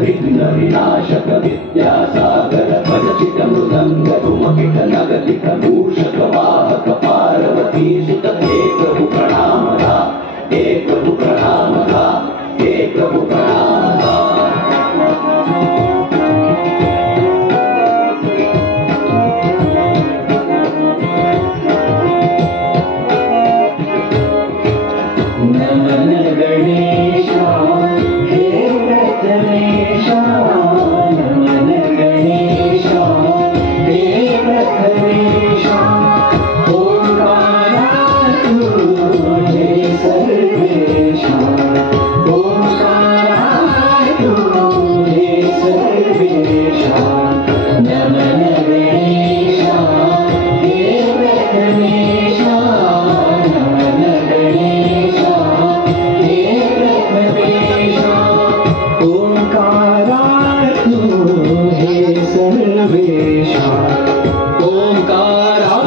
विघ्न विनाशक विद्यासागर भजचित मृदंग धूमकित नगलित मूषक वाहक पार्वती सुत हे प्रभु प्रणाम धा, हे प्रभु प्रणाम धा, हे प्रभु प्रणाम धा। नमन गणेशा हे प्रथमेशा, नमन गणेशा हे प्रथमेशा, ओंकारा तुझे सर्वेशा, ओंकारा तुझे सर्वेशा। नमन गणेशा हे प्रथमेशा, नमन गणेशा हे प्रथमेशा, ओंकारा तू हे सर्वेशा, ओंकारा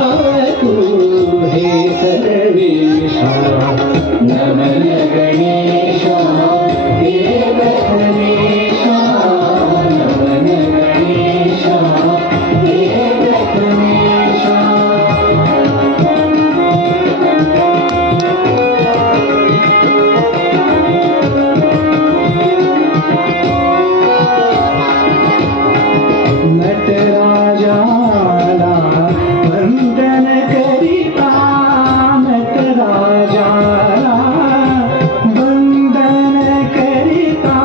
तू हे सर्वेशा। नमन गणेशा हे प्रथमेशा, नमन गणेशा हे प्रथमेशा। नटराजाला वंदन करिता, नटराजाला वंदन करिता,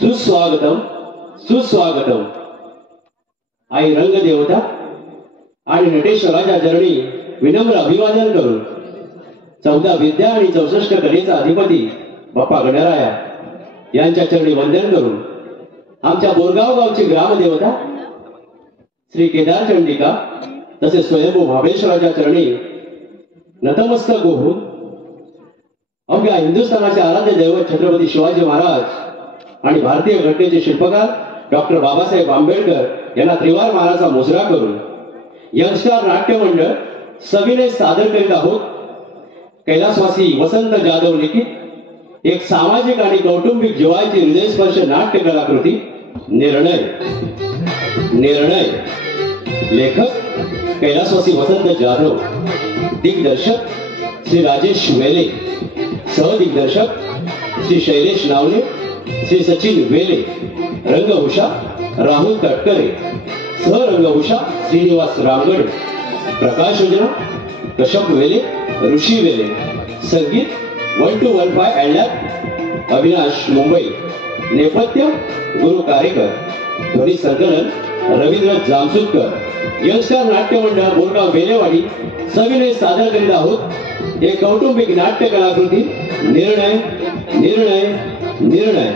सुस्वागतम सुस्वागतम। आई रंगदेवता आणि नटेश्वराच्या चरणी विनम्र अभिवादन करून 14 विद्या आणि 64 कलेचा अधिपती बाप्पा गणराया यांच्या चरणी वंदन करून आमच्या बोरगाव गावची ग्रामदेवता श्री केदार चंडिका तसेच स्वयंभू महाबळेश्वराच्या चरणी नतमस्तक होऊन अवघ्या हिंदुस्थानाचे आराध्य दैवत छत्रपती शिवाजी महाराज आणि भारतीय घटनेचे शिल्पकार डॉक्टर बाबासाहेब आंबेडकर यांना त्रिवार मानाचा मुजरा करून यंगस्टार नाट्य मंडळ सविनय सादर करीत आहोत कैलासवासी वसंत जाधव लिखित एक सामाजिक आणि कौटुंबिक जिव्हाळ्याची हृदयस्पर्श नाट्य कलाकृती निर्णय. निर्णय लेखक कैलासवासी वसंत जाधव, दिग्दर्शक श्री राजेश वेले, सहदिग्दर्शक श्री शैलेश नावले, श्री सचिन वेले, रंगभूषा राहुल तटकरे, सहरंगभूषा श्रीनिवास रामगडे, प्रकाश योजना कश्यप वेले, ऋषी वेले, संगीत 1215 ॲडलॅब अविनाश मुंबई, नेपथ्य गुरु कारेकर, ध्वनी संकलन रवींद्र जामसुदकर. यंगस्टार नाट्य मंडळ बोरगाव बेलेवाडी सविनय सादर करीत आहोत एक कौटुंबिक नाट्य कलाकृती निर्णय. निर्णय निर्णय.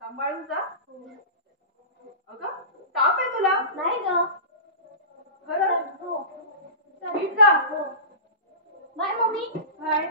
सांभाळून जा. अगं ताप आहे तुला? नाही ग. खरं? नीट जा. Bye mummy. हाय.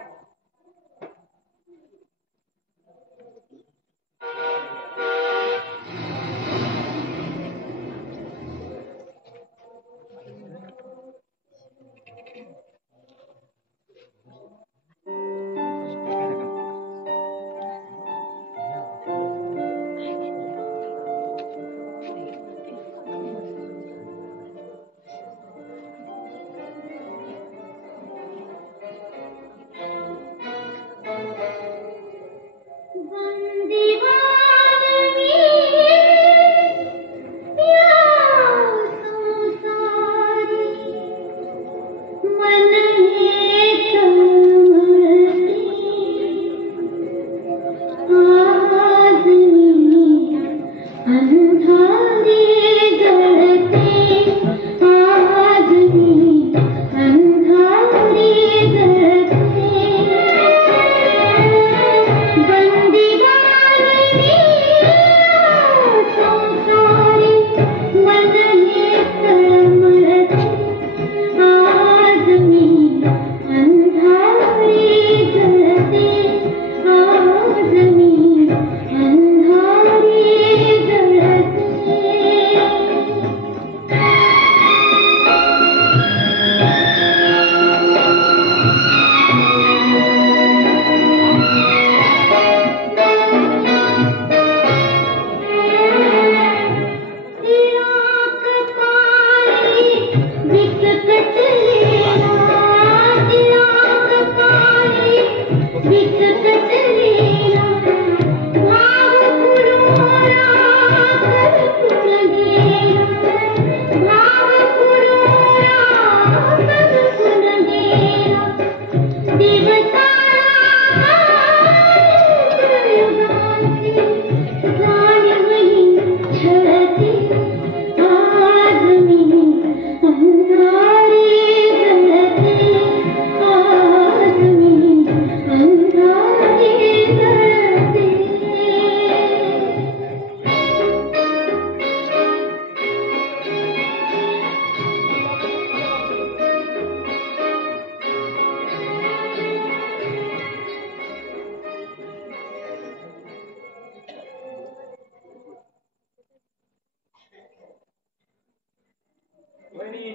वहिनी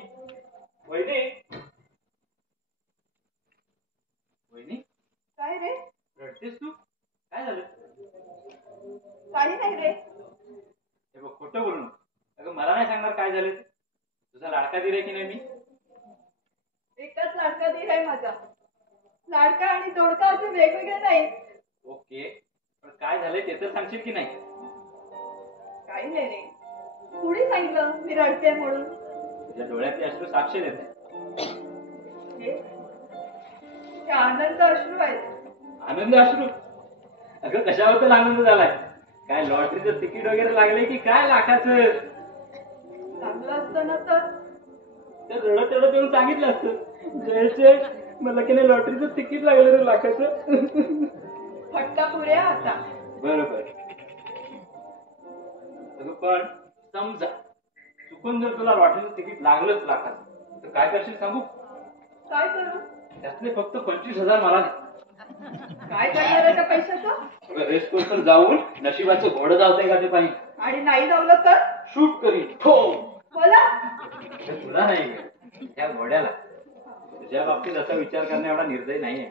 वहिनी वहिनी काय रे? रडतेस तू? काय झालं? काही नाही रे. हे बघ खोटं बोलू नको. अगं मला नाही सांगणार काय झालं? तुझा लाडका दिलाय की नाही मी? एकच लाडका दीर आहे माझा. लाडका आणि दोडका असे वेगवेगळे नाही. ओके, पण काय झालंय ते तर सांगशील की नाही? काही नाही रे. कुणी सांगितलं मी रडते म्हणून? तुझ्या डोळ्यातले अश्रू साक्ष देत आहे. हे आनंद अश्रू आहेत. आनंद अश्रू? अगं कशाबद्दल आनंद झालाय? काय लॉटरीचं तिकीट वगैरे लागलंय की काय लाखाचं? चांगलं असतं ना तर रडत रडत येऊन सांगितलं असतं, जयचे मला की नाही लॉटरीचं तिकीट लागलं रे लाखाचं. फटका पुऱ्या आता. बरोबर. पण समजा चुकून जर तुला लॉटरीचं तिकीट लागलंच लाखाचं तर काय करशील सांगू? काय करू? त्यातले फक्त 25,000 मला दे. काय करणार आहे त्या पैशाचं? रेस कोर्सवर जाऊन नशिबाचं घोडं धावतंय का ते पाहिजे. आणि नाही धावलं तर शूट करीन. हो बोला. तुला नाही ग, त्या घोड्याला. तुझ्या बाबतीत असा विचार करणे एवढा निर्दय नाहीये.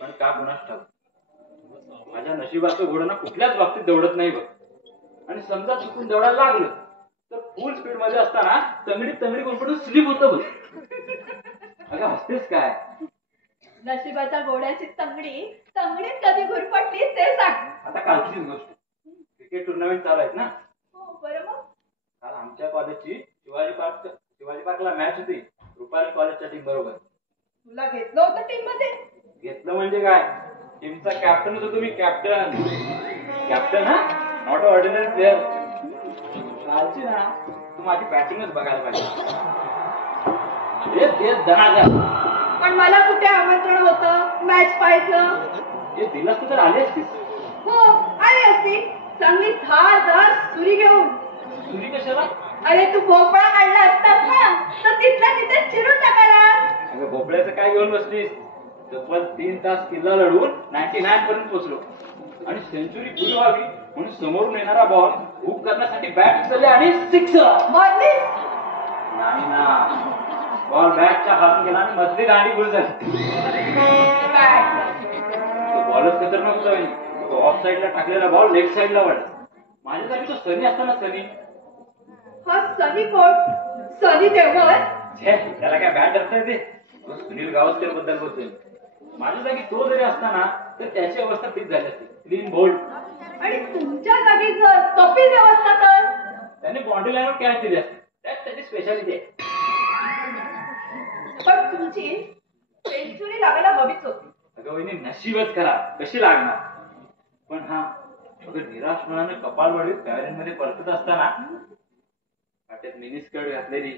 पण का कुणास ठाऊक माझ्या नशिबाचं घोडं ना कुठल्याच बाबतीत दौडत नाही बघ. आणि समजा चुकून दौडायला लागलं तर फुल स्पीड मध्ये असताना तंगडी गुरफटून स्लिप होतं बघ. अगं हसतेस काय? नशिबाच्या घोड्याची तंगडीत कधी घुरपटली ते सांग. आता कालचीच गोष्ट. क्रिकेट टुर्नामेंट चालू आहेत ना. हो बरं. मग काल आमच्या कॉलेजची शिवाजी पार्कला मॅच होती रुपाली कॉलेजच्या टीम बरोबर. तुला घेतलं होतं टीम मध्ये? घेतलं म्हणजे काय, टीमचा कॅप्टन होतो मी. कॅप्टन हा, नॉट ऑर्डिनरी प्लेअर. कालची ना तू माझी बॅटिंगच बघायला पाहिजे. पण मला कुठे आमंत्रण होतं मॅच पाहायचं? हे दिलं तर आली असतीस. हो आली असती. चांगली धार सुरी घेऊन. सुरी कशाला? अरे तू भोपळा काढला असतास ना तर तिथल्या तिथे चिरून टाकायला. अगं भोपळ्याचं काय घेऊन बसलीस? तब्बल 3 तास किल्ला लढवून 99 पर्यंत पोहोचलो आणि सेंचुरी पुरी व्हावी म्हणून समोरून येणारा बॉल हुक करण्यासाठी बॅट उचलले आणि सिक्सर. मारलीस? नाही ना, बॉल बॅटच्या हातून गेला आणि मधली दांडी गुल झाली. काय? बॉलच खतरनाक होता. ऑफ साईडला टाकलेला बॉल लेफ्ट साईडला वाढला. माझ्या जागी तो सनी असताना सनी. हा सनी कोण? सनी तेव्हा त्याला काय बॅट असता येते? सुनील गावस्कर बद्दल बोलतोय. माझ्या जागी तो जरी असताना तर त्याची अवस्था तीच झाली असती. Clean bowled. आणि तुमच्या जागी जर कपिल व्यवस्था कर, त्याने बाउंड्री लाईनवर कॅच दिली असते. त्याची स्पेशालिटी आहे. पण तुमची सेंचुरी लागायला हवीच होती. अगं वहिनी, नशीबच करा, कशी लागणार? पण हा, अगं निराश मनाने कपाळ वडीत पॅव्हलियन मध्ये परतत असताना वाटेत मिनी स्कर्ट घातलेली,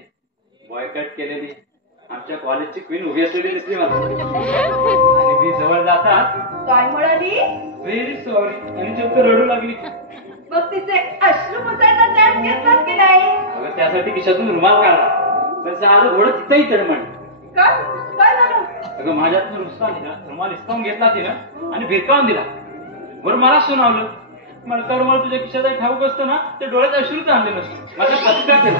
बॉय कट केलेली आमच्या कॉलेजची क्वीन उभी असलेली दिसली मला. आणि मी जवळ जातात काय म्हणाली? व्हेरी सॉरी आणि चक्क रडू लागली. मग तिचे अश्रू पुसायचा चान्स घेतलास की नाही? अगं त्यासाठी खिशातून रुमाल काढला, पण झालं घोडं तिथंही तडमण. काय काय झालं? अगं माझ्यातून रुमाल हिसकावून घेतला तिनं आणि भिरकावून दिला. बरं मला सुनावलं, मला तुझ्या खिशात ठाऊक असतं ना ते डोळ्यात अश्रूच आणले नसतं. माझा पत्ता केला.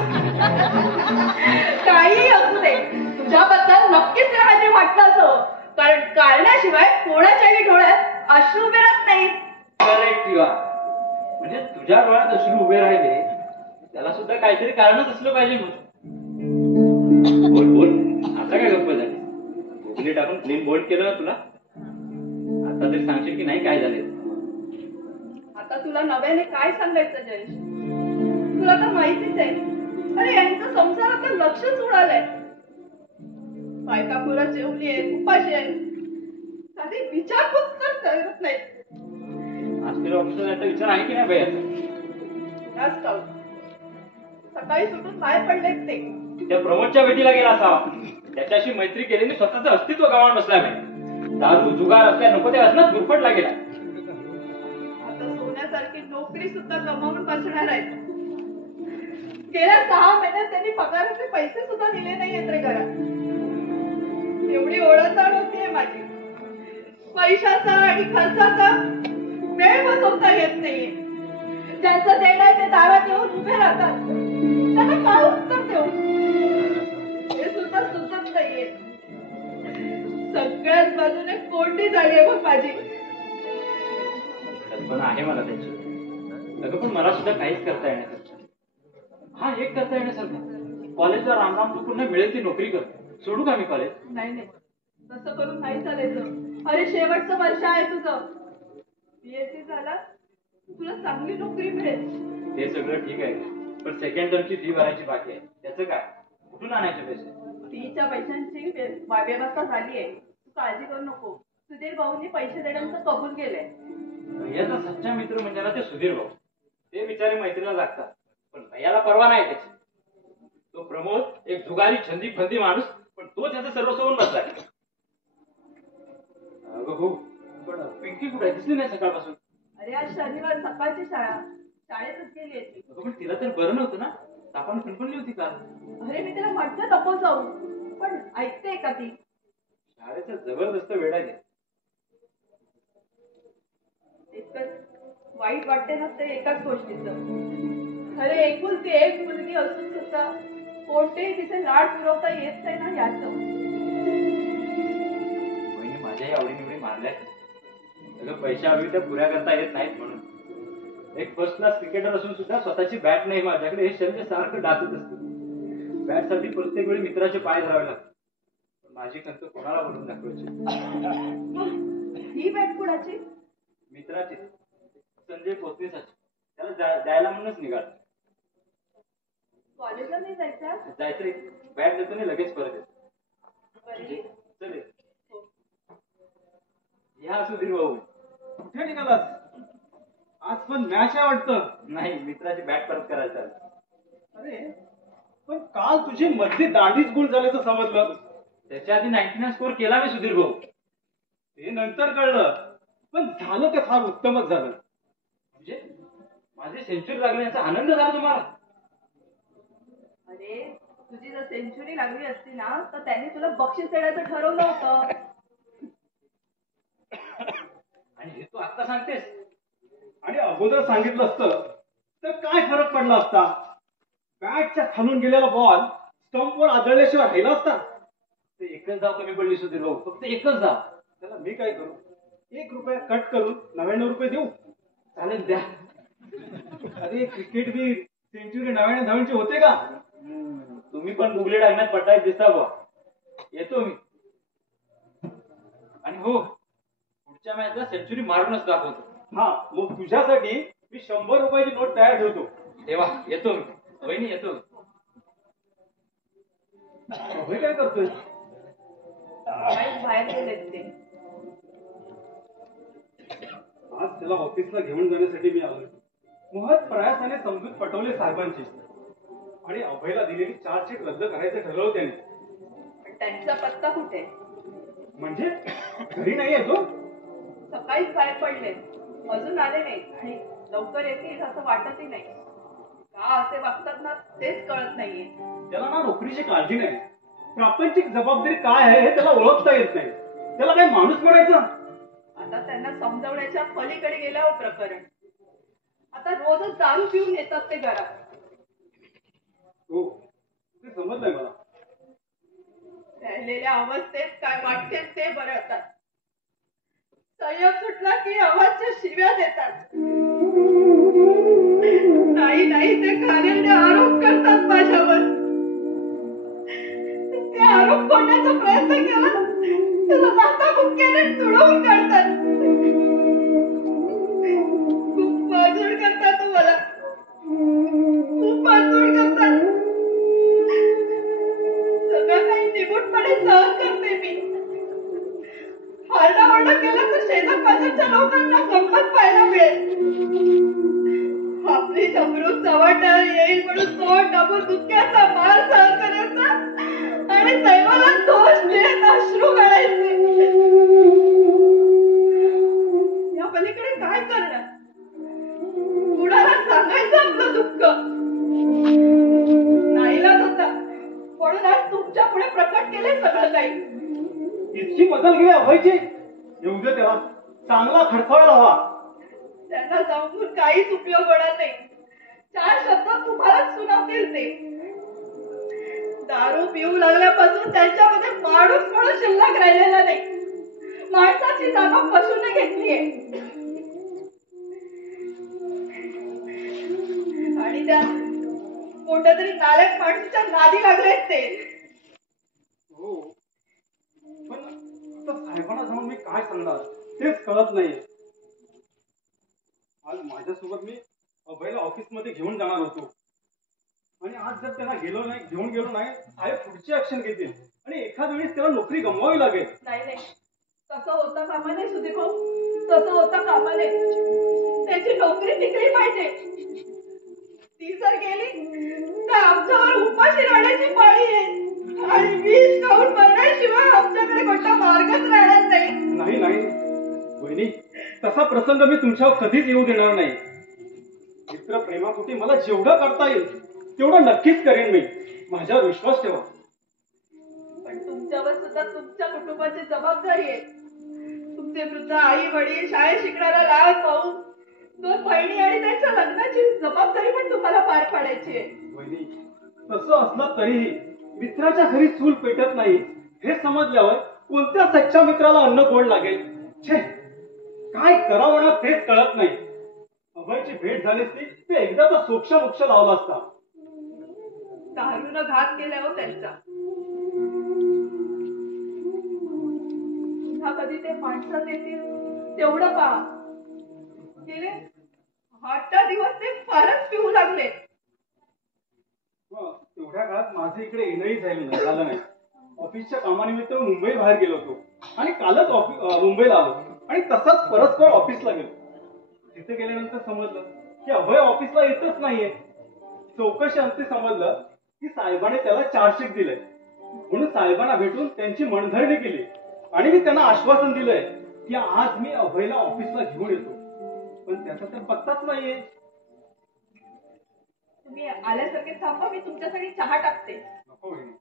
काही असू दे, तुझ्याबद्दल नक्कीच काळजी वाटलं असं, कारण काढल्याशिवाय कोणाच्याही डोळ्यात अश्रू उभे राहत नाही. Correct your. म्हणजे तुझ्या डोळ्यात अश्रू उभे राहिले त्याला सुद्धा काहीतरी कारणच असलं पाहिजे. बोल बोल, आता काय गप्प झाली? गोगली टाकून क्लीन बोल्ड केलं ना तुला? आता तरी सांगशील की नाही काय झाले? आता तुला नव्याने काय सांगायचं जयेश? तुला तर माहितीच आहे, अरे यांचं संसाराचं लक्षच उडालंय. बायका पुरा जेवली आहे, उपाशी आहे, साधी विचारपूस तर करत नाही. आज तुला ऑफिसला जायचा विचार आहे की नाही बाई? कुणास ठाऊक, सकाळी सुटून बाहेर पडलेत ते. त्या प्रमोदच्या भेटीला गेला असावा. त्याच्याशी मैत्री केलेली स्वतःचं अस्तित्व गमावून बसला पाहिजे. दारू जुगार असल्या नको ते असणं गुरफटला गेला. आता सोन्यासारखी नोकरी सुद्धा गमावून बसणार आहेत. गेल्या 6 महिन्यात त्यांनी पगाराचे पैसे सुद्धा दिले नाहीयेत रे घरात. एवढी ओढाताण होतीये माझी. पैशाचा आणि खर्चाचा वेळ बसवता येत नाहीये. ज्यांचं देणं आहे ते दारात येऊन उभे राहतात, त्यांना काय उत्तर देऊ हे सुद्धा सुचत नाहीये. सगळ्याच बाजूने कोंडी झालीये बघ माझी. कल्पना आहे मला त्याची. अगं पण मला सुद्धा काहीच करता येण्यासारखं. हा, एक करता येण्यासारखं, कॉलेजला रामराम तू पुन्हा मिळेल ती नोकरी कर. सोडू का मी कॉलेज? नाही नाही, तसं करून नाही चालायचं. अरे शेवटचं वर्ष आहे तुझं. बीएससी झाला, तुला चांगली नोकरी मिळेल. ते सगळं ठीक आहे, पण सेकंड टर्मची फी भरायची बाकी आहे. त्याचं काय? कुठून आणायचे पैसे? फीच्या पैशांची व्यवस्था झाली आहे, तू काळजी करू नको. सुधीर भाऊंनी पैसे देण्याचं कबूल केलंय. याचा सच्चा मित्र म्हणजे ना ते सुधीर भाऊ. ते बिचारे मैत्रीला लागतात, पण भैयाला परवा नाही त्याची. तो प्रमोद एक जुगारी छंदी फंदी माणूस, पण तो त्याचं सर्व सोडून बसलाय. अगं हो, पण पिंकी कुठे दिसली नाही सकाळपासून? अरे आज शनिवार, सकाळची शाळा, शाळेतच गेली ती. पण तिला तर बरं नव्हतं ना? तापान फणफणली होती का? अरे मी तिला म्हटलं नको जाऊ, पण ऐकते का ती? शाळेचा जबरदस्त वेडा घे. इतकंच वाईट वाटते ना ते एकाच गोष्टीचं. अरे एकुलती एक मुलगी असून सुद्धा कोणतेही तिथे लाड पुरवता येत नाही ना याचं. माझ्याही आवडीनिवडी मारल्या. सगळं पैशा हवी तर पुऱ्या करता येत नाहीत म्हणून. एक फर्स्ट क्लास क्रिकेटर असून सुद्धा स्वतःची बॅट नाही माझ्याकडे, हे शरीर सारखं डाचत असतं. बॅट साठी प्रत्येक वेळी मित्राचे पाय धरावे लागतात. माझी खंत कोणाला बोलून दाखवायची? ही बॅट कुणाची? मित्राची, संजय पोतनीसाची. त्याला द्यायला म्हणूनच निघाल. कॉलेजला नाही जायचं? जायचंय. बॅट देतो नाही लगेच परत येतो. चल या सुधीर भाऊ. कुठे निघालास? आज पण मॅच आहे वाटतं. नाही, मित्राची बॅट परत करायचा. अरे पण काल तुझी मधली दाढीच गुल झाल्याचं समजलं. त्याच्या आधी 99 स्कोर केला मी सुधीर भाऊ. ते नंतर कळलं, पण झालं ते फार उत्तमच झालं. म्हणजे माझी सेंचुरी लागण्याचा आनंद झाला तुम्हाला? अरे तुझी जर सेंचुरी लागली असती ना तर त्यांनी तुला बक्षीस देण्याचं ठरवलं होतं. आणि हे तू आता सांगतेस? आणि अगोदर सांगितलं असतं तर काय फरक पडला असता? बॅटच्या खालून गेलेला बॉल स्टंपवर आदळल्याशिवाय राहिला असता? ते एकच धाव कमी पडली सुधीर भाऊ, फक्त एकच धाव. त्याला मी काय करू? 1 रुपया कट करून 99 रुपये देऊ? चालेल, द्या. अरे क्रिकेट बी सेंचुरी 99 धावांची होते का? तुम्ही पण गुगली टाकण्यात पट्टायत दिसता बा. येतो मी. आणि हो, पुढच्या मॅचला सेंचुरी मारूनच दाखवतो. हा, मग तुझ्यासाठी मी 100 रुपयाची नोट तयार ठेवतो. तेव्हा येतो मी. वहिनी येतो. अभय काय करतोय? बाहेर गेलेत ते. आज त्याला ऑफिसला घेऊन जाण्यासाठी मी आलोय. महत् प्रयासाने समजूत पटवले साहेबांची आणि अभयला दिलेली चार्जशीट रद्द करायचं ठरवलं त्याने. पण त्यांचा पत्ता कुठे? म्हणजे घरी नाही आहे तो? सकाळीच बाहेर पडले, अजून आले नाही आणि लवकर येतील असं वाटतही नाही. का असे वागतात ना तेच कळत नाहीये. त्याला ना नोकरीची काळजी नाही, प्रापंचिक जबाबदारी काय आहे हे त्याला ओळखता येत नाही. त्याला काय माणूस म्हणायचं? आता त्यांना समजवण्याच्या पलीकडे गेल्यावर प्रकरण. आता रोजच दारू पिऊन येतात ते घरात. हो, ते समजलंय मला. राहिलेल्या अवस्थेत काय वाटते ते बरळतात. संयम सुटला की आवाजच्या शिव्या देतात. नाही ते घाणेरडे आरोप करतात माझ्यावर. ते आरोप करण्याचा प्रयत्न केला त्याला नाताबुक्क्याने तुडवून काढतात. खूप माजूड करतात मला, खूप माजूड करतात. सगळं काही निमूटपणे सहन करते मी. हारडाओरडा केला तर शेजार पाजारच्या लोकांना गंमत पाहायला मिळेल. आपली समृद्ध चवट येईल म्हणून तोंड दाबून दुःखाचा मार सहन करायचा आणि दैवाला दोष देत अश्रू गळायचे. या पलीकडे काय करणार? कुणाला सांगायचं आपलं दुःख? नाईलाज होता म्हणून आज तुमच्या पुढे प्रकट केले सगळं काही. इतकी बदल गेली अभयची? येऊ दे त्याला, चांगला खडखडायला हवा. त्यांना सांगून काहीच उपयोग होणार नाही. 4 शब्द तुम्हालाच सुनावतील ते. दारू पिऊ लागल्यापासून त्यांच्यामध्ये माणूस म्हणून शिल्लक राहिलेला नाही. माणसाची जागा पशूने घेतलीये. आणि त्या कोणत्यातरी नालायक माणसाच्या नादी लागलेत ते. हो, पण आता साहेबांना जाऊन मी काय सांगणार तेच कळत नाहीये. आज माझ्यासोबत मी अभयला ऑफिसमध्ये घेऊन जाणार होतो आणि आज जर त्यांना घेऊन गेलो नाही साहेब पुढची ऍक्शन घेतील आणि एखाद वेळेस त्याला नोकरी गमवावी लागेल. नाही तसं होता कामा नये सुदीप भाऊ, तसं होता कामा नये. त्याची नोकरी टिकली पाहिजे. ती जर गेली तर आमच्यावर उपाशी राहण्याची पाळी येईल आणि विष खाऊन मरण्याशिवाय आमच्याकडे कोणता मार्गच राहणार नाही. नाही वहिनी, तसा प्रसंग मी तुमच्यावर कधीच येऊ देणार नाही. मित्र प्रेमापोटी मला जेवढं करता येईल तेवढं नक्कीच करेन मी. माझ्यावर विश्वास ठेवा. पण तुमच्यावर सुद्धा तुमच्या कुटुंबाची जबाबदारी आहे. तुमचे वृद्ध आई वडील, शाळेत शिकणारा लहान भाऊ, 2 बहिणी आणि त्यांच्या लग्नाची जबाबदारी पण तुम्हाला पार पाडायची आहे. वहिनी, तसं असलं तरीही मित्राच्या घरी चूल पेटत नाही हे समजल्यावर कोणत्या सच्च्या मित्राला अन्न गोड लागेल? छे, काय करावं ना तेच कळत नाही. अभयची भेट झाली असती ते एकदा तर सोक्ष मोक्ष लावला असता. दारूनं घात केल्यावर त्यांचा. पुन्हा कधी ते माणसात येतील तेवढं पहा. गेले 8 दिवस ते फारच पिऊ लागले. तेवढ्या काळात माझं इकडे येणंही झालं नाही. ऑफिसच्या कामानिमित्त मुंबई बाहेर गेलो होतो आणि कालच मुंबईला आलो आणि तसाच परस्पर ऑफिसला गेलो. तिथे गेल्यानंतर समजलं की अभय ऑफिसला येतच नाहीये. चौकशी अंती समजलं की साहेबाने त्याला चार्जशीट दिलंय. म्हणून साहेबांना भेटून त्यांची मनधरणी केली आणि मी त्यांना आश्वासन दिलंय की आज मी अभयला ऑफिसला घेऊन येतो. पण त्याचा तर पत्ताच नाहीये. तुम्ही आल्यासारखे थांबा, मी तुमच्यासाठी चहा टाकते. नको वहिनी,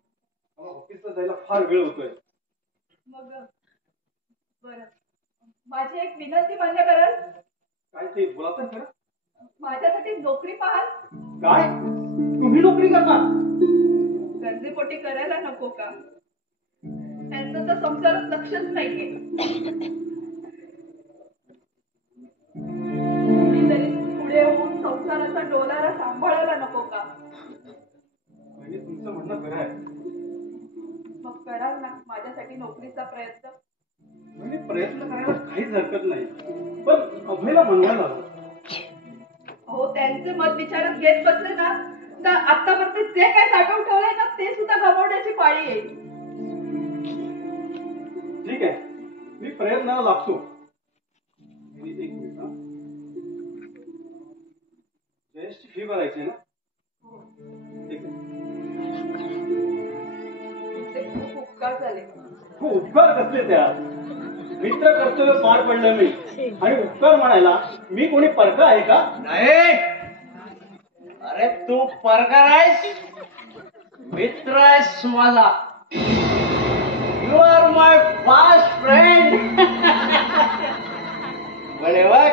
मला ऑफिसला जायला फार वेळ होतोय. मग बरं, माझी एक विनंती मान्य कराल? काय ते बोला तर खरं. माझ्यासाठी नोकरी पाहाल? काय तुम्ही नोकरी करणार? गरजेपोटी करायला नको का? त्यांचं तर संसारात लक्षच नाहीये. कुणीतरी पुढे होऊन संसाराचा डोलारा सांभाळायला नको का? म्हणजे तुमचं म्हणणं खरं आहे. मग कराल ना माझ्यासाठी नोकरीचा प्रयत्न? म्हणजे प्रयत्न करायला काहीच हरकत नाही, पण अभयला मनवायला हवं. हो, त्यांचे मत विचारात घेत बसले ना तर आतापर्यंत जे काय साठवून ठेवलंय ना ते सुद्धा गमावण्याची पाळी येईल. ठीक आहे, मी प्रयत्नाला लागतो. एक मिनिट हा. जयेशची फी भरायची आहे ना? ठीक आहे. तुमचे खूप उपकार झाले. खूप उपकार कसले त्या? मित्र कर्तव्य पार पडलं मी, आणि उपकार म्हणायला मी कोणी परका आहे का? नाही, अरे तू परकार आहेस, मित्र आहेस माझा. You are my fast friend. बरे बघ,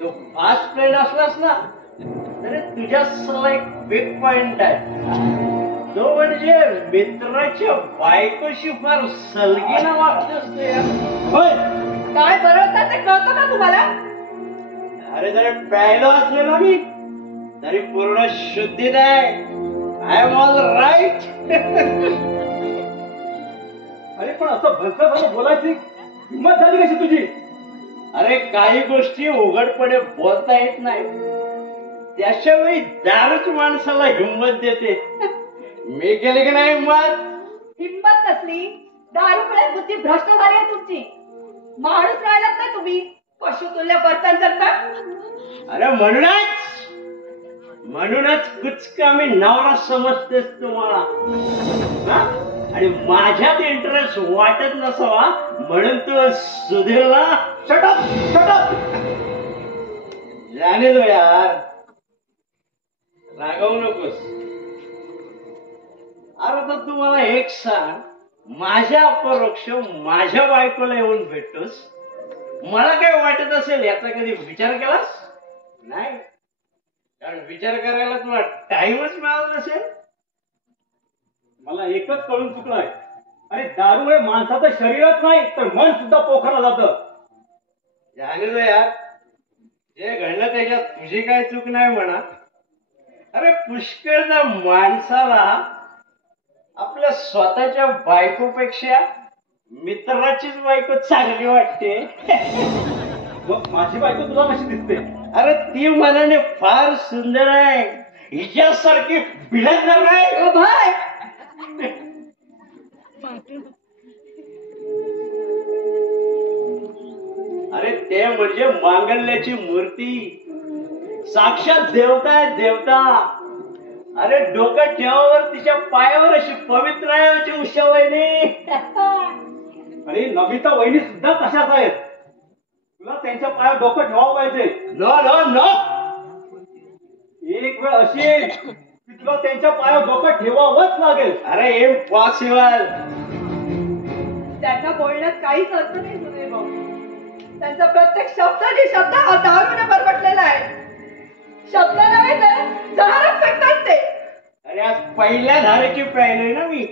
तू फास्ट फ्रेंड असलास ना तरी तुझ्यासह एक बिग पॉइंट आहे. तो म्हणजे मित्राच्या बायकोशी फार सलगीनं वागतोस तू यार. होय, काय बरळतात ते कळतं का तुम्हाला? अरे जरी प्यायलो असले ना मी तरी पूर्ण शुद्धीत आहे. I am all right. अरे पण असं भलतं बोलायची हिंमत झाली कशी तुझी? अरे काही गोष्टी उघडपणे बोलता येत नाही, त्याच्यावेळी दारूच माणसाला हिंमत देते. मी केली की नाही हिंमत? हिंमत नसली, दारूमुळे बुद्धी भ्रष्ट झाली आहे तुमची. माणूस राहिलात ना तुम्ही, पशुतुल्य वर्तन करता. अरे म्हणूनच कुचका मी नवरा समजतेस तुम्हाला हा? आणि माझ्यात इंटरेस्ट वाटत नसावा म्हणून तू सुधीरला शटअप शटअप. जाणे दो यार, रागवू नकोस. अरे तर तू मला एक सांग, माझ्या अपरोक्ष माझ्या बायकोला येऊन भेटतोस, मला काय वाटत असेल याचा कधी विचार केलास? नाही, कारण विचार करायला तुला टाइमच मिळाला नसेल. मला एकच कळून चुकलंय, आणि दारूमुळे माणसाचं शरीरच नाही तर मन सुद्धा पोखरला जातं. जाणे दो यार, जे घडलं त्याच्यात तुझी काय चूक नाही म्हणा. अरे पुष्कळदा माणसाला आपल्या स्वतःच्या बायकोपेक्षा मित्राचीच बायको चांगली वाटते. मग माझी बायको तुला कशी दिसते? अरे ती मनाने फार सुंदर आहे, हिच्यासारखी बिलंदर नाही. ओ भाई, अरे ते म्हणजे मांगल्याची मूर्ती, साक्षात देवता आहे देवता. अरे डोकं ठेवावर तिच्या पायावर अशी पवित्र आहे आमची उषा वहिनी. आणि नमिता वहिनी सुद्धा तशाच आहेत. तुला त्यांच्या पायावर डोकं ठेवावं पाहिजे. नो नो नो, एक वेळ अशी येईल की तुला त्यांच्या पायावर डोकं ठेवावंच लागेल. अरे इम्पॉसिबल. त्यांना बोलण्यात काहीच अर्थ नाही सुधीर भाऊ. त्यांचा प्रत्येक शब्द हा दारूने बरबटलेला आहे. शब्द नव्हे तर जहारच फेकतात ते. अरे आज पहिल्या धारेची प्यायलोय ना मी,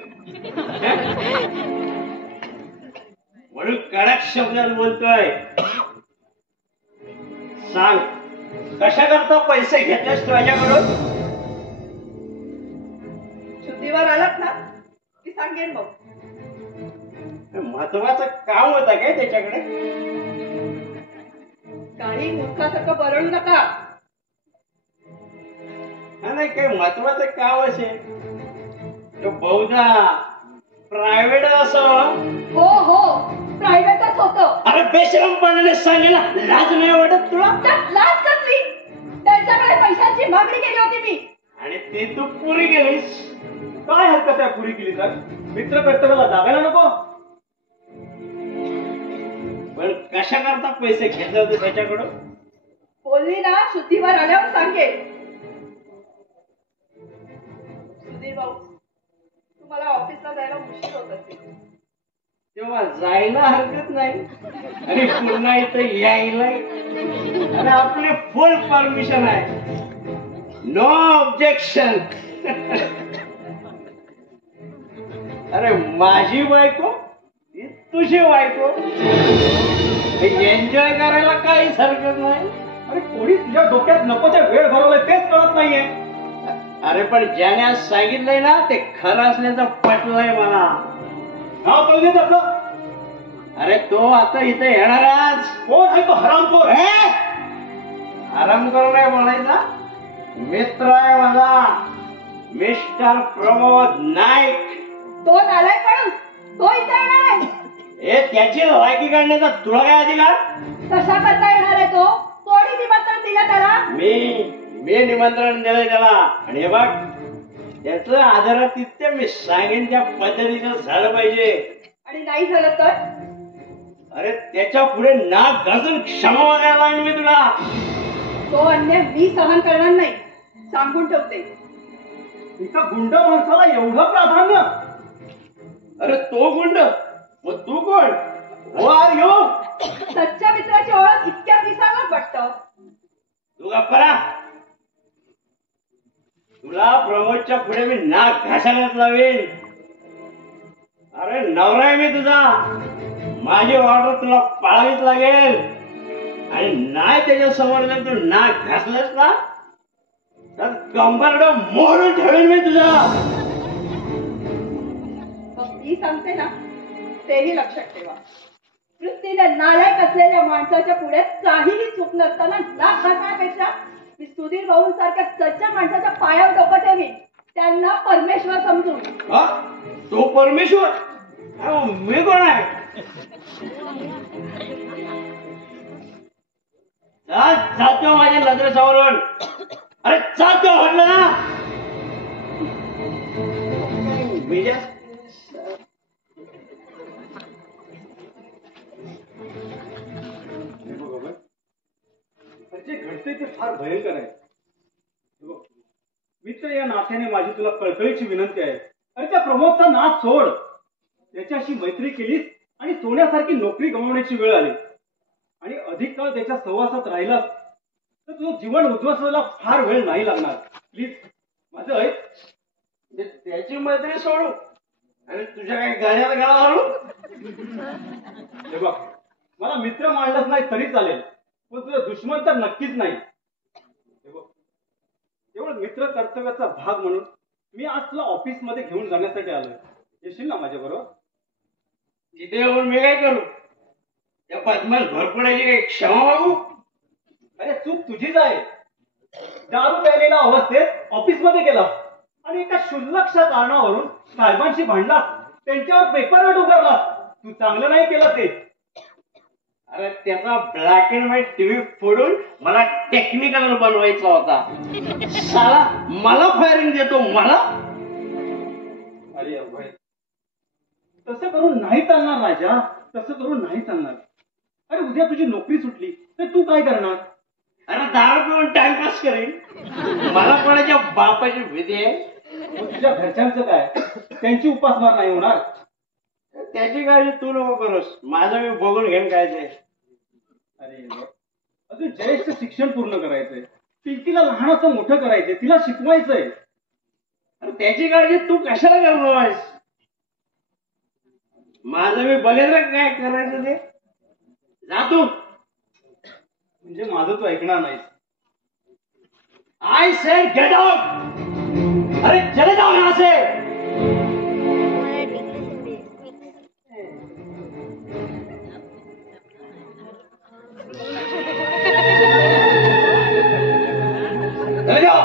म्हणून कडक शब्दात बोलतोय. सांग, कशा करता पैसे घेतलेस तुझ्याकडून? शुद्धीवर आलात ना की सांगेन मग. महत्वाचं काम होतं काय त्याच्याकडे? काही मूर्खासारखं बरळू नका. नाही, काही महत्वाचं काम असेल तो बहुधा प्रायव्हेट असावं. हो हो, प्रायव्हेटच होतं. अरे बेशरमपणाने सांगायला लाज नाही वाटत तुला? त्यात लाज कसली? त्यांच्याकडे पैशांची मागणी केली होती मी, आणि ती तू पुरी गेलीस. काय हरकत आहे पुरी केली तर? मित्र कर्तव्याला जागायला नको? पण कशा करता पैसे घेतले होते त्याच्याकडून? बोलली ना, शुद्धीवर आल्यावर सांगेन. सुधीर भाऊ, मला ऑफिसला जायला उशीर होत असेल. तेव्हा जायला हरकत नाही आणि पुन्हा इथं यायला आणि आपली फुल परमिशन आहे. No objection. अरे माझी बायको ही तुझी बायको, एन्जॉय करायला काहीच हरकत नाही. अरे कोणी तुझ्या डोक्यात नकोच्या वेळ घालवलाय तेच कळत नाहीये. अरे पण ज्याने आज सांगितलंय ना ते खरं असल्याचं पटलंय मला. हा कळले त्याचं. अरे तो आता इथे येणारच. कोण आहे तो हरामखोर? आराम करू नाही बोलायचा. मित्र आहे माझा, मिस्टर प्रमोद नाईक. तो नालाय पण तो इथे येणार आहे. हे त्याची लायकी काढण्याचा तुला काय अधिकार? कशा करता येणार आहे तो? कोणी निमंत्रण दिलं त्याला? मी निमंत्रण दिलंय त्याला. आणि हे बघ त्याचं आदरातिथ्य मी सांगेन त्या पद्धतीचं झालं पाहिजे. आणि नाही झालं तर? अरे त्याच्या पुढे नाक घासून क्षमा मागायला लागेल मी तुला. तो अन्याय मी सहन करणार नाही, सांगून ठेवते. एका गुंड माणसाला एवढं प्राधान्य? अरे तो गुंड मग तू कोण? हो आर यू? सच्च्या मित्राची ओळख इतक्या दिवसांवर पटतं. तू गप्पा. तुला प्रमोदच्या पुढे मी नाक घासायलाच लावेन. अरे नवरा आहे मी तुझा, माझी ऑर्डर तुला पाळावीच लागेल. आणि नाही त्याच्या समोर जर तू नाक घासलंस ना तर कंबरड मोडून ठेवेन मी तुझा. मग मी सांगते ना तेही लक्षात ठेवा. वृत्तीने नालायक असलेल्या माणसाच्या पुढे काहीही चूक नसताना नाक घासण्यापेक्षा मी सुधीर भाऊ सारख्या सज्जन माणसाच्या पायावर डोकं ठेवीन, त्यांना परमेश्वर समजून. तो परमेश्वर? मी कोण आहे? जातो माझ्या नजरेसमोरून. अरे जातो म्हणलं ना. जे घडते ते फार भयंकर आहे. मित्र या नात्याने माझी तुला कळकळीची विनंती आहे. अरे त्या प्रमोदचा नाद सोड. त्याच्याशी मैत्री केलीस आणि सोन्यासारखी नोकरी गमावण्याची वेळ आली आणि अधिक काळ त्याच्या सहवासात राहिलास तर तुझं जीवन उद्ध्वस्त फार वेळ नाही लागणार. प्लीज माझं ऐक. त्याची मैत्री सोडू आणि तुझ्या काही गाड्याला घाला घालू? हे बघ मला मित्र मांडलाच नाही तरी चालेल, पण तुझा दुश्मन तर नक्कीच नाही. हे बघ केवळ मित्र कर्तव्याचा भाग म्हणून मी आज तुला ऑफिसमध्ये घेऊन जाण्यासाठी आलोय. येशील ना माझ्या बरोबर? तिथे येऊन मी काय करू? त्या पद्मास भरपणाची काही क्षमा मागू? अरे चूक तुझीच आहे. दारू प्यायलेल्या अवस्थेत ऑफिसमध्ये गेला आणि एका क्षुल्लकशा कारणावरून साहेबांशी भांडला, त्यांच्यावर पेपरवर उभारला. तू चांगलं नाही केलं ते. अरे त्याचा ब्लॅक अँड व्हाईट टीव्ही फोडून मला टेक्निकल बनवायचा होता. साला मला फायरिंग देतो मला. अरे अभय तसं करून नाही चालणार राजा, तसं करून नाही चालणार. अरे उद्या तुझी नोकरी सुटली तर तू काय करणार? अरे दारू पिऊन टाइमपास करेन. मला कोणाच्या बापाची भीती आहे. मग तुझ्या घरच्यांचं काय? त्यांची उपासमार नाही होणार? त्याची काळजी तू नको करूस, माझं मी बघून घेईन काय ते. अरे अजून जयेशचं शिक्षण पूर्ण करायचंय, पिंकीला लहानाचं मोठं करायचंय, तिला शिकवायचंय. अरे त्याची काळजी तू कशाला करतोयस? माझं मी बघेल काय करायचं ते. जा तू. म्हणजे माझं तू ऐकणार नाहीस. I said get out. अरे चले जाओ यहां से. चले जाओ.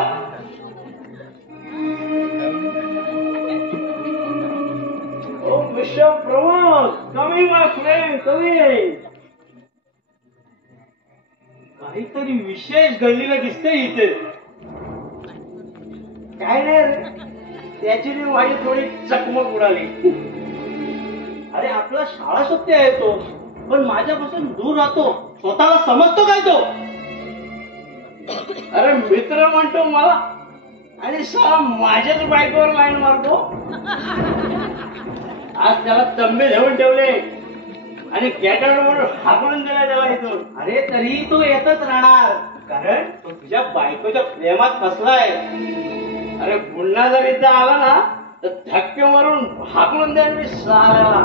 ओ mister Pramod, come in my friend, come in. काहीतरी विशेष घडलेलं दिसतंय इथे. काय नाही रे, त्याची माझी थोडी चकमक उडाली. अरे आपला शाळा सत्य आहे तो, पण माझ्यापासून दूर राहतो. स्वतःला समजतो काय तो? अरे मित्र म्हणतो मला, आणि साला माझ्याच बायकोवर लाईन मारतो. आज त्याला तंबे घेऊन ठेवले आणि कॅटर म्हणून हाकलून दिला त्याला इथून. अरे तरी तो येतच राहणार, कारण तो तुझ्या बायकोच्या प्रेमात फसलाय. अरे पुन्हा जर इथं आला ना तर धक्के मारून हाकलून द्या मी साल्याला.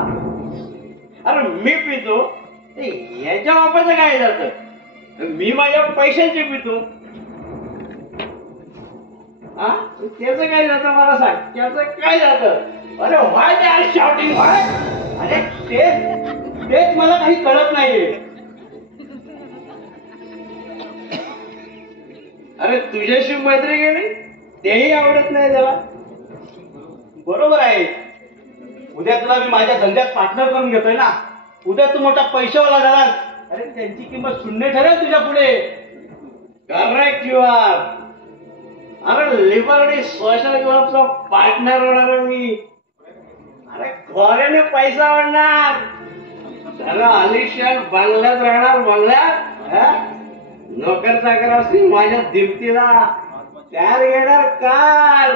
अरे मी पितो ते याच्या बापाचं काय जातं, मी माझ्या पैशांचे पितो. हा त्याचं काय जातं मला सांग, त्याचं काय जातं. अरे व्हाय ते आज शाउटिंग व्हाय. अरे तेच मला काही कळत नाहीये. अरे तुझ्याशी मैत्री गेली तेही आवडत नाही त्याला. बरोबर आहे, उद्या तुला मी माझ्या धंद्यात पार्टनर करून घेतोय ना. उद्या तू मोठा पैशावाला झालास, अरे त्यांची किंमत शून्य ठरेल तुझ्या पुढे. Correct you are. अरे लिबर्टी सोशल क्लबचा पार्टनर होणार आहे मी. अरे खोऱ्याने पैसा वाढणार, त्याला आलिशान बंगल्यात राहणार. बंगल्यात नोकर चाकर असतील माझ्या दिमतीला, त्यार येणार कार.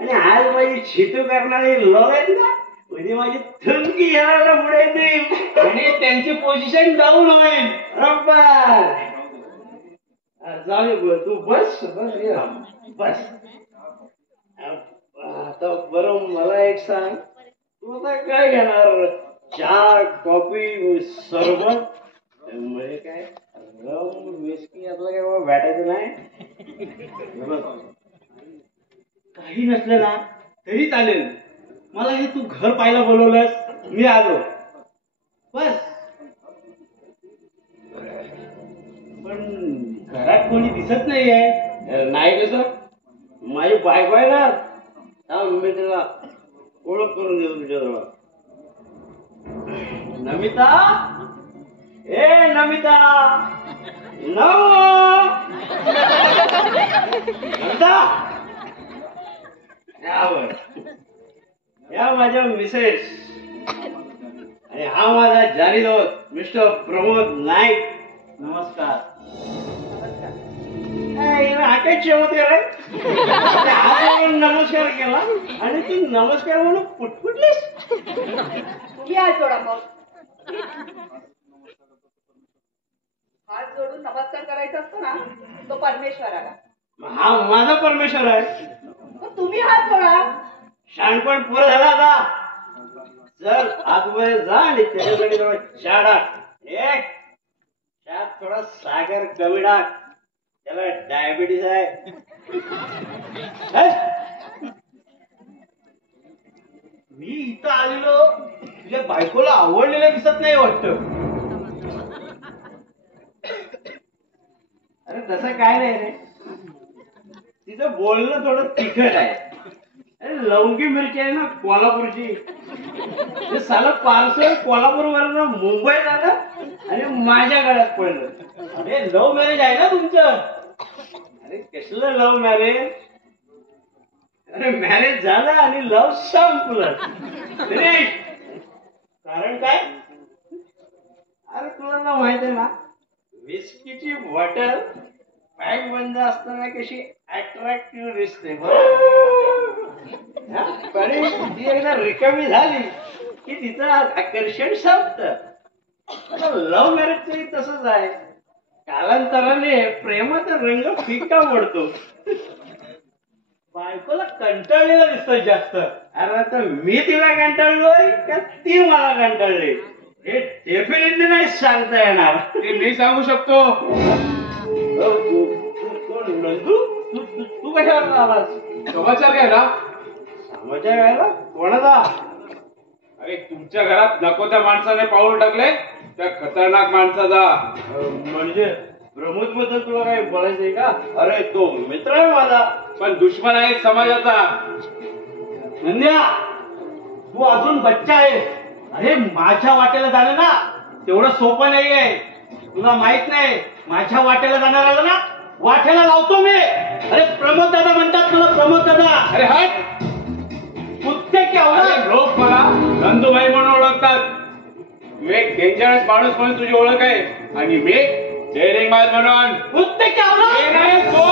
आणि आज माझी छितू करणारी लोक आहेत ना, उद्या माझी थुंकी येणार पुढे येतील आणि त्यांची पोझिशन डाऊन होईल. बरोबर. जाऊ तू बस बस ये. बस आता बरं मला एक सांग, तू आता काय घेणार, चहा कॉफी सरबत म्हणजे काय रम विस्की यातलं काय बाबा भेटायचं नाही. काही नसलं ना तरी चालेल, मला हे तू घर पाहायला बोलवलंस, मी आलो बस. पण घरात कोणी दिसत नाहीये. नाही कसं, माझी बायको आहे ना, मी तिला ओळख करून देतो तुझ्याजवळ. नमिता, ए नमिता, नमिता, या माझ्या मिसेस आणि हा माझा जारी दोस्त मिस्टर प्रमोद नाईक. नमस्कार. हा काय चमत्कार आहे. हा नमस्कार केला आणि तू नमस्कार म्हणून पुटपुटलीस. तुम्ही हात जोडा मग. हात जोडून नमस्कार करायचा असतो ना तो परमेश्वराला. हा माझा परमेश्वर आहे. मग तुम्ही हात जोडा. शहाणपण पुरं झाला आता. चल आतमध्ये जा आणि त्याच्यासाठी थोडा चहा टाक. एक त्यात थोडा साखर कमी टाक, त्याला डायबिटीस आहे. मी इथं आलेलो तुझ्या बायकोला आवडलेलं दिसत नाही वाटतं. अरे तसं काय नाही रे, तिचं बोलणं थोडं तिखट आहे. अरे लवंगी मिरची आहे ना कोल्हापूरची, ते सालं पार्सल कोल्हापूर वरून मुंबईत आलं आणि माझ्या गळ्यात पडलं. अरे लव्ह मॅरेज आहे ना तुमचं. अरे कसलं लव्ह मॅरेज. अरे मॅरेज झालं आणि लव्ह संपलं. कारण काय, अरे तुला माहित आहे ना, विस्कीची बॉटल पॅक बंद असताना कशी अट्रॅक्टिव्ह दिसते पण ती एकदा रिकामी झाली की तिचं आकर्षण संपतं. आता लव्ह मॅरेजचंही तसंच आहे. कालांतराने प्रेमाचा रंग फिका पडतो. बायकोला कंटाळलेला दिसतोय जास्त. अरे आता मी तिला कंटाळलोय का ती मला कंटाळली हे डेफिनेटली नाही सांगता येणार. ते मी सांगू शकतो. कोण नंदू, तू कशावर आलास? समाचार घ्यायला. समाचार घ्यायला कोणाचा? अरे तुमच्या घरात नको त्या माणसाने पाऊल टाकले, त्या खतरनाक माणसाचा. म्हणजे प्रमोद बद्दल तुला काही बोलायचंय का? अरे तो मित्र आहे माझा, पण दुश्मन आहे समाजाचा. नंद्या तू अजून बच्चा आहे. अरे माझ्या वाटेला जाणं ना तेवढं सोपं नाहीये. तुला माहित नाही, माझ्या वाटेला जाणार आलं ना वाटेला लावतो मी. अरे प्रमोद दादा म्हणतात मला, प्रमोद दादा. अरे हट कुत्ते केवढा. लोक मला नंदूभाई म्हणून ओळखतात. मी एक डेंजरस माणूस म्हणून तुझी ओळख आहे आणि मी डेअरिंग बाज म्हणून. कुत्ते केवढा नाही तो.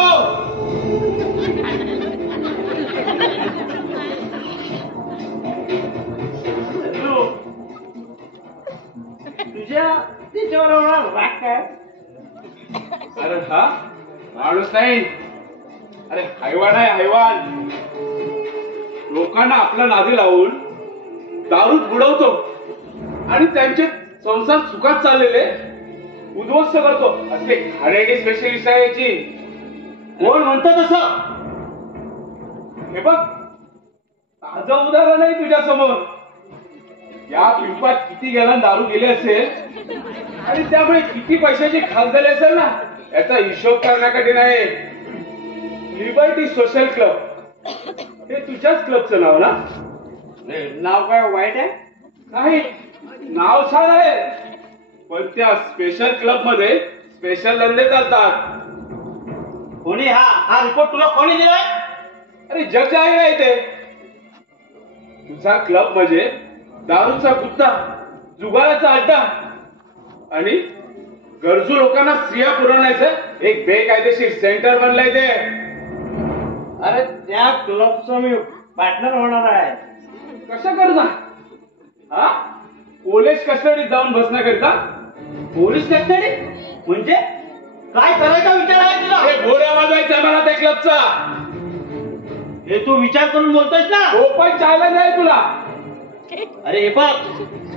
तुझ्यावर एवढा राग काय? अरे हा माणूस नाही, अरे हैवान आहे हैवान. लोकांना आपल्या नादी लावून दारूत बुडवतो आणि त्यांचे संसार सुखात चाललेले उद्ध्वस्त करतो. असले घाणेरडी स्पेशलिस्ट आहे याची. कोण म्हणतं तसं? हे बघ, ताजं उदाहरण आहे तुझ्या समोर. या पिंपात किती गॅलन दारू गेले असेल आणि त्यामुळे किती पैशाची खास झाली असेल ना, याचा हिशोब करण्यासाठी नाही. लिबर्टी सोशल क्लब हे तुझ्याच क्लबचं नाव ना? नाव काय वाईट आहे? नाही, नाव छान आहे, पण त्या स्पेशल क्लब मध्ये स्पेशल धंदे चालतात. कोणी हा रिपोर्ट तुला कोणी दिलाय? अरे जग जाहीर आहे ते. तुझा क्लब म्हणजे दारूचा गुत्ता, जुगाराचा अड्डा आणि गरजू लोकांना स्त्रिया पुरवण्याचं एक बेकायदेशीर सेंटर बनलंय ते. अरे त्या क्लबचं मी पार्टनर होणार आहे. कशा करता? हा, पोलीस कस्टडीत जाऊन बसण्याकरिता? पोलीस कस्टडी म्हणजे काय करायचा विचार आहे तुला? हे घोड्या वाजवायचा मला त्या क्लबचा. हे तू विचार करून बोलतोयस ना? हो, पण चॅलेंज आहे तुला. अरे हे बघ,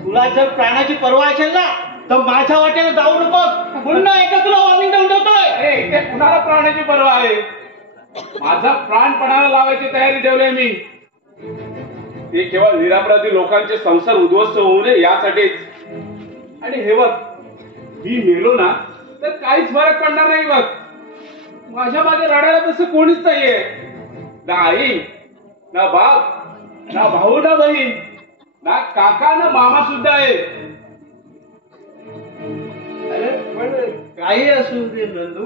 तुला जर प्राणाची पर्वा असेल ना तर माझ्या वाटेने जाऊ नकोस. पुन्हा एकदा तुला वॉर्निंग देऊन ठेवतोय. अरे इथे कुणाला प्राणाची पर्वा आहे? माझा प्राण पणाला लावायची तयारी ठेवली मी. ते केवळ निरापराधी लोकांचे संसार उद्ध्वस्त होऊ नये यासाठीच. आणि हे बघ, मी मेलो ना तर काहीच फरक पडणार नाही. बघ, माझ्या मागे रडायला तसं कोणीच नाहीये. ना आई, ना बाप, ना भाऊ, ना बहीण, ना काका, ना मामा सुद्धा आहे. अरे पण काही असू दे नंदू,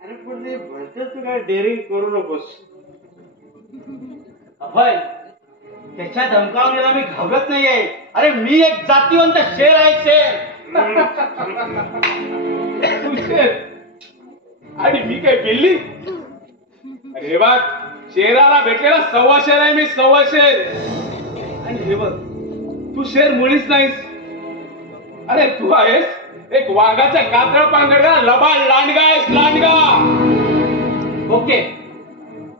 अरे पण ते भलतंच तू काय डेअरिंग करू नकोस. अभय, त्याच्या धमकावणीला मी घाबरत नाहीये. अरे मी एक जातीवंत शेर आहे, शेर. तू शेर आणि मी काय बिल्ली? अरे बघ, शेराला भेटलेला 1.25 शेर आहे मी, 1.25 शेर. आणि हे बघ, तू शेर मुळीच नाहीस. अरे तू आहेस एक वाघाचा कातळ पांघरला लबाड लांडगा आहेस, लांडगा. ओके,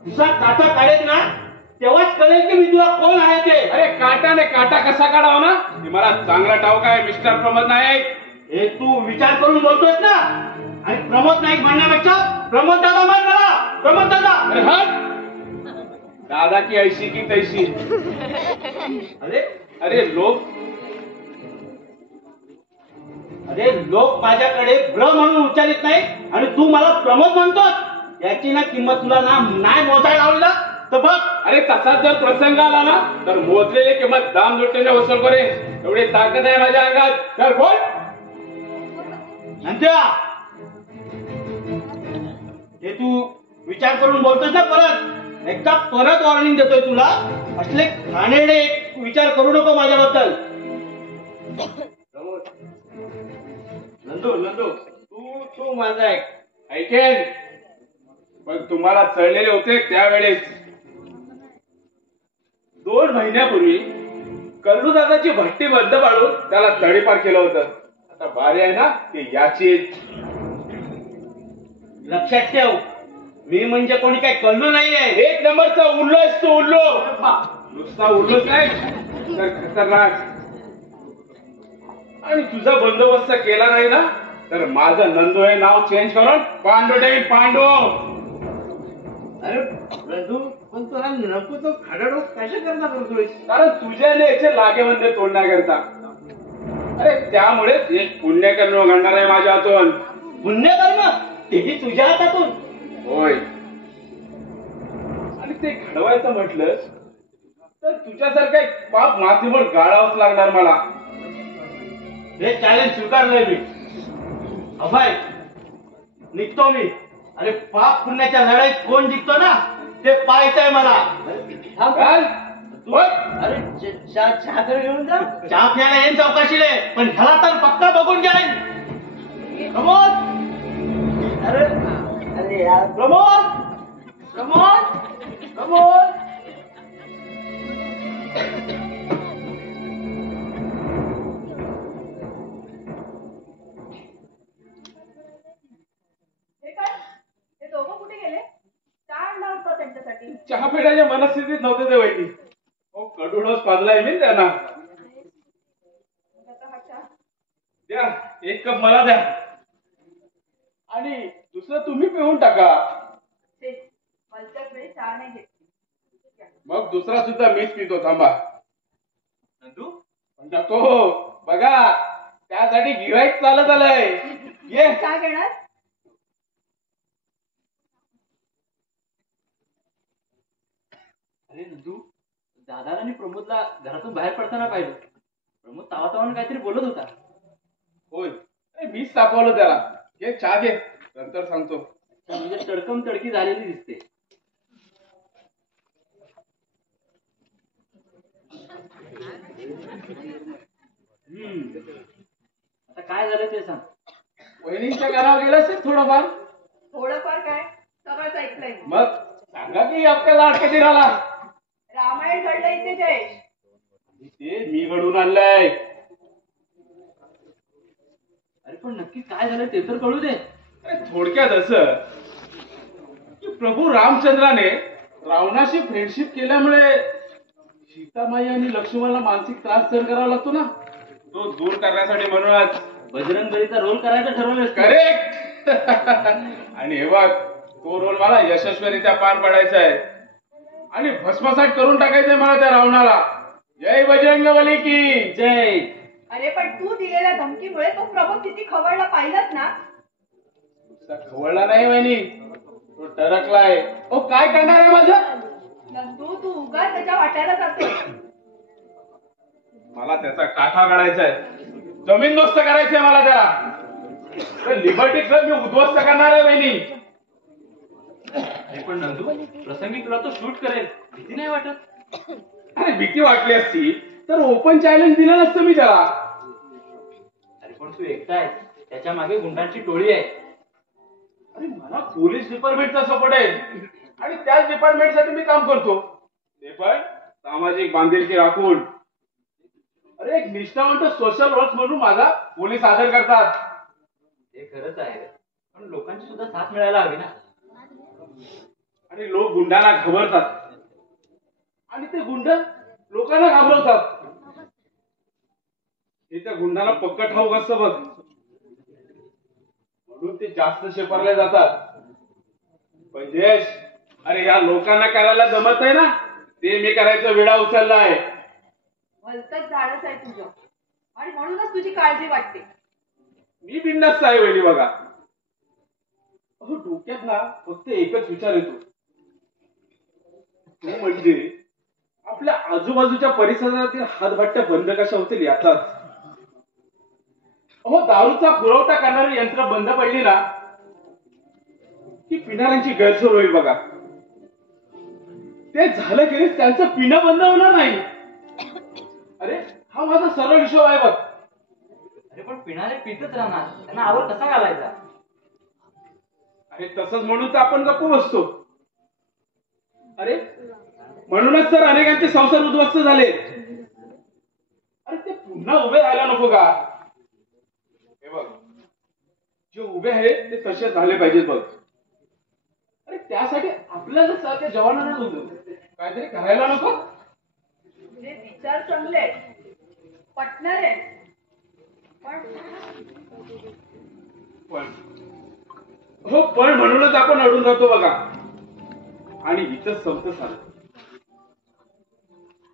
तुझा काटा काढेल ना तेव्हाच कळेल की मी तुला कोण आहे ते. अरे काटाने काटा कसा काढावा ना हे मला चांगला ठाऊक आहे मिस्टर प्रमोद नाईक. हे तू विचार करून बोलतोयस ना? आणि प्रमोद नाईक म्हणण्यापेक्षा प्रमोद दादा मान मला. प्रमोद दादा. अरे हट, दादा की ऐशी की तैशी. अरे अरे लोक माझ्याकडे ब्र म्हणून उच्चारित नाही आणि तू मला प्रमोद म्हणतोस. याची ना किंमत तुला ना नाही मोजायला लावली ना तर बघ. अरे तसाच जर प्रसंग आला ना तर मोजलेली किंमत दाम दुट्टीने वसूल करेन. एवढी ताकद आहे माझ्या अंगात. तर बोल. नंद्या, हे तू विचार करून बोलतोस ना परत. एकदा परत वॉर्निंग देतोय तुला. असले घाणेरडे विचार करू नको माझ्याबद्दल. नंदू तू माझा ऐकेन, पण तुम्हाला चढलेले होते त्यावेळेस. 2 महिन्यापूर्वी कल्लू दादाची भट्टी बंद पाडून त्याला तडीपार केलं होतं. आता बारी आहे ना ती याची. लक्षात ठेव, मी म्हणजे कोणी काय कल्लू नाहीये. 1 नंबरचा उल्लो आहेस तू, उल्लो. नुसता उल्लोच नाही तर खतरनाक. आणि तुझा बंदोबस्त केला नाही ना तर माझं नंदू हे नाव चेंज करून पांडू ठेवीन, पांडू. अरे नंदू, पण तुला नको तो खाडाडोक कशा करता करतोय? कारण तुझ्याने याचे लागेबंदे तोडण्याकरता. अरे त्यामुळेच एक पुण्यकर्म घडणार आहे माझ्या हातून. पुण्यकर्म? तेही तुझ्या हातातून? होय. आणि ते घडवायचं म्हटलं तर तुझ्यासारखा एक पाप मातीवर गाळावंच लागणार मला. हे चॅलेंज स्वीकारलंय मी. अभय, निघतो मी. अरे पाप पुण्याच्या लढाईत कोण जिंकतो ना ते पाहायचंय मला. काय? होय? अरे चहा घेऊन जा. चहा प्यायला येईन चौकशीले, पण ह्याला तर पक्का बघून जाईन. प्रमोद, अरे यार प्रमोद, प्रमोद, प्रमोद. चहा पिण्याच्या मनस्थितीत नव्हते ते वहिनी. हो कडूडोस पाजलाय मी त्यांना. आता हा चहा. द्या, एक कप मला द्या आणि दुसरं तुम्ही पिऊन टाका. ते मलच्याच वेळी चहा नाही घेतली. मग दुसरा सुद्धा मीच पितो. थांबा. नंदू तो बघा, त्यासाठी गिराईक चालत आलंय. ये. चहा घेणार? अरे नंदू, दादाला आणि प्रमोदला घरातून बाहेर पडताना पाहिलं. प्रमोद तावातावानं काहीतरी बोलत होता. होय, मीच तापवलं त्याला. घे चहा घे, नंतर सांगतो. म्हणजे तडकम तडकी झालेली दिसते. आता काय झालं ते सांग. वहिनींच्या घरावर गेलं असेल थोडंफार. थोडंफार काय, सगळंच ऐकलंय. मग सांगा की आपल्या लाड कधी राहिला. रामायण घडलं इथे जयेश. ते मी घडून आणलंय. अरे पण नक्की काय झालं ते तर कळू दे. थोडक्यात असं की प्रभू रामचंद्राने रावणाशी फ्रेंडशिप केल्यामुळे सीतामाई आणि लक्ष्मणाला मानसिक त्रास सहन करावा लागतो ना, तो दूर करण्यासाठी म्हणूनच बजरंगबलीचा रोल करायचं ठरवलं. करेक्ट. आणि हे बघ, तो रोल मला यशस्वीरित्या पार पाडायचा आहे आणि भस्मसाट करून टाकायचंय मला त्या रावणाला. जय बजरंगबली की जय. अरे पण तू दिलेल्या धमकीमुळे तो प्रभू किती खवळला पाहिलंच ना. खवळला नाही वहिनी, तो टरकलाय. ओ काय करणार आहे माझं? नंदू, तू उगाच त्याच्या वाट्याला जातोय. मला त्याचा काठा काढायचा आहे, जमीनदोस्त करायचंय मला त्याला. लिबर्टी क्लब मी उद्ध्वस्त करणार आहे वहिनी. अरे पण नंदू, प्रसंगी तुला तो शूट करेल, भीती नाही वाटत? अरे भीती वाटली असती तर ओपन चॅलेंज दिलं नसतं मी त्याला. अरे पण तू एकटा आहे, त्याच्या मागे गुंडांची टोळी आहे. अरे मला पोलीस डिपार्टमेंटचा सपोर्ट आहे आणि त्याच डिपार्टमेंट साठी मी काम करतो, ते पण सामाजिक बांधिलकी राखून. अरे एक निष्ठावंत सोशल वर्क म्हणून माझा पोलीस आदर करतात. हे खरंच आहे, पण लोकांची सुद्धा साथ मिळायला हवी ना. आणि लोक गुंडांना घाबरतात आणि ते गुंड लोकांना घाबरवतात. हे त्या गुंडाला पक्क ठाऊक असतं बघ, म्हणून ते जास्त शेपारले जातात. पण जयेश, अरे या लोकांना करायला जमत नाही ना, ते मी करायचं विडा उचलला आहे. भलतच झाडच आहे तुझं आणि म्हणूनच तुझी काळजी वाटते. मी बिंदास्त आहे वहिनी. बघा, अहो डोक्यात ना फक्त एकच विचार येतो, तो म्हणजे आपल्या आजूबाजूच्या परिसरातील हातभट्ट्या बंद कशा होतील याचाच. अहो दारूचा पुरवठा करणारी यंत्र बंद पडली ना की पिणाऱ्यांची गैरसोय होईल. बघा, ते झालं की त्यांचं पिणं बंद होणार नाही. अरे हा माझा सरळ हिशोब आहे बघ. अरे पण पिणारे पितच राहणार, त्यांना आवर कसा घालायचा? अरे तसंच म्हणून तर आपण गप्प बसतो. अरे म्हणूनच तर अनेकांचे संसार उद्ध्वस्त झाले. अरे ते पुन्हा उभे राहायला नको का? हे बघ, जे उभे आहेत ते तसे झाले पाहिजेत बघ. अरे त्यासाठी आपल्याला सारख्या जवानांना काहीतरी करायला नको. तुझे विचार चांगले आहेत, पटणार आहे, पण म्हणूनच आपण अडून जातो बघा आणि इथंच संपत झालं.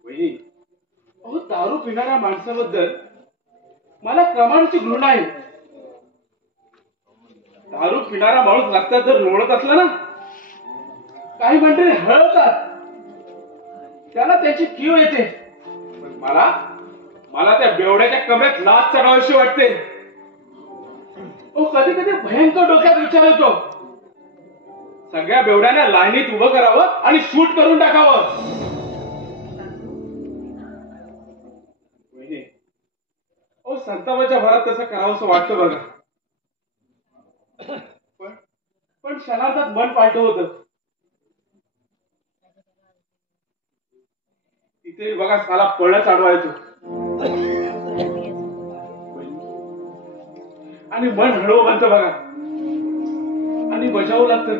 वहिनी, अहो दारू पिणाऱ्या माणसाबद्दल मला क्रमांची घृणा आहे. दारू पिणारा माणूस रस्त्यात जर लोळत असला ना, काही मंडळी हळतात, त्याला त्याची कीव येते. पण मला त्या बेवड्याच्या कमरेत लाच चढावीशी वाटते. कधी कधी भयंकर डोक्यात विचार येतो, सगळ्या बेवड्यांना लाईनीत उभं करावं आणि शूट करून टाकावं. वहिनी, संतापाच्या भरात तसं करावंसं वाटतं बघा. पण क्षणार्धात मन पालट होतं. तिथे बघा साला पळच आडवा येतो आणि मन हळू म्हणतं बघा आणि बजावं लागतं.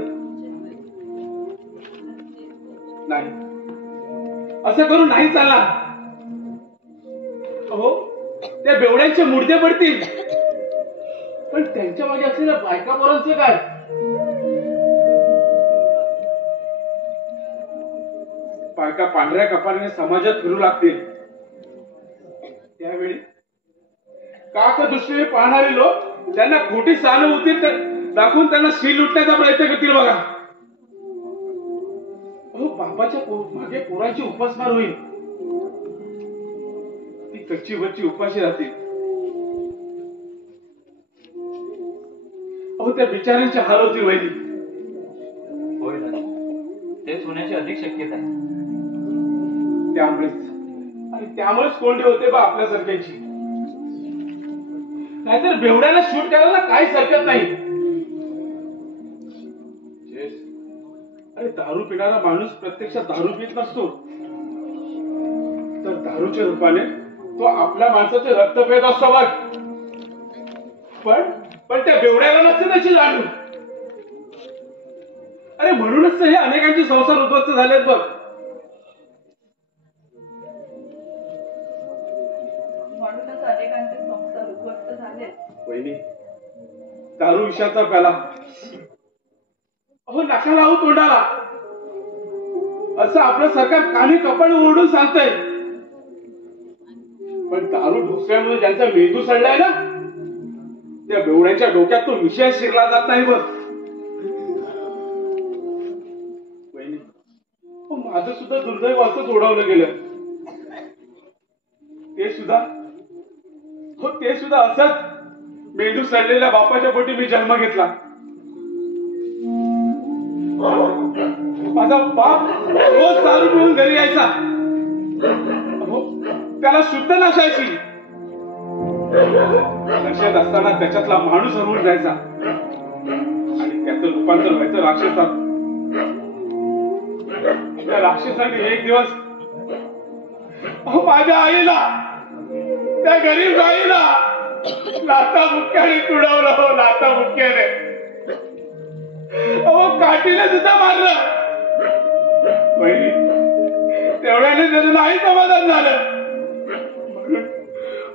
नाही, असं करून नाही चालणार. अहो, त्या बेवड्यांचे मुर्दे पडतील, पण त्यांच्या मागे असलेल्या बायका पोरांचं काय? बायका पांढऱ्या कपाळाने समाजात फिरू लागतील, त्यावेळी काक दृष्टीने पाहणारे लोक त्यांना खोटी सहानुभूती दाखवून त्यांना शील लुटण्याचा प्रयत्न करतील बघा. अहो, बापाच्या मागे पोरांची उपासमार होईल, ती कच्ची बच्ची उपाशी राहतील. अहो, त्या बिचाऱ्यांची हाल होती वहिनी. होय दादा, तेच होण्याची अधिक शक्यता आहे. त्यामुळेच कोंडी होते बा आपल्यासारख्यांची. नाहीतर बेवड्याला शूट करायला काहीच हरकत नाही. अरे, दारू पिणारा माणूस प्रत्यक्षात दारू पित नसतो, तर दारूच्या रूपाने तो आपल्या माणसाचे रक्त पेत असतो बघ. पण त्या बेवड्याला नसते त्याची जाणीव. अरे, म्हणूनच हे अनेकांचे संसार उद्ध्वस्त झालेत बघ. म्हणूनच अनेकांचे संसार उद्ध्वस्त झाले. वहिनी, दारू विषाचा प्याला. अहो, नका लावू तोंडाला, असं आपलं सरकार कानी कपाळ ओढून सांगतंय. पण दारू ढोसल्यामुळे ज्यांचा मेंदू सडलाय ना, त्या बेवड्यांच्या डोक्यात तो विषय शिरला जात नाही बघ. वहिनी, माझं सुद्धा दुर्दैव असंच ओढवलं गेलं. ते सुद्धा असंच मेंदू सडलेल्या बापाच्या पोटी मी जन्म घेतला. माझा बाप रोज दारू पिऊन घरी यायचा. त्याला शुद्ध नसायची. नशेत असताना त्याच्यातला माणूस हरवून जायचा आणि त्याचं रूपांतर व्हायचं राक्षसात. त्या राक्षसाने एक दिवस माझ्या आईला, त्या गरीब आईला लाथा मुक्क्याने तुडवलं. हो, लाथा मुक्क्याने. अहो, काठीने सुद्धा मारलं. पहिली तेवढ्याने त्याचं नाही समाधान झालं.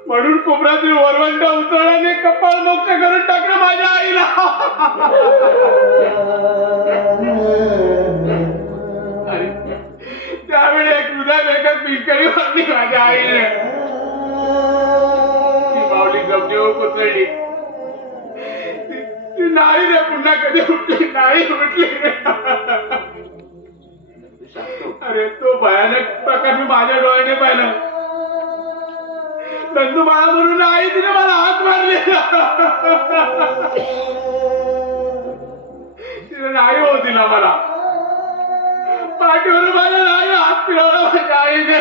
म्हणून कोपऱ्यातील वरवंट उचलण्याने कपाळ मोक्ष करून टाकलं माझ्या आईला. त्यावेळी एक हृदय वेगळं पिंकळी वाटली माझ्या आईने. ती माऊली गमतीवर कोसळली. ती नाही रे पुन्हा कधी उठली नाही उठली. अरे, तो भयानक प्रकार मी माझ्या डोळ्याने पाहिला. नंदू बाळा म्हणून आई तिने मला हात मारले. तिने नाही हो दिला मला. पाठीवर माझ्या नाही हात फिरवला माझ्या आईने.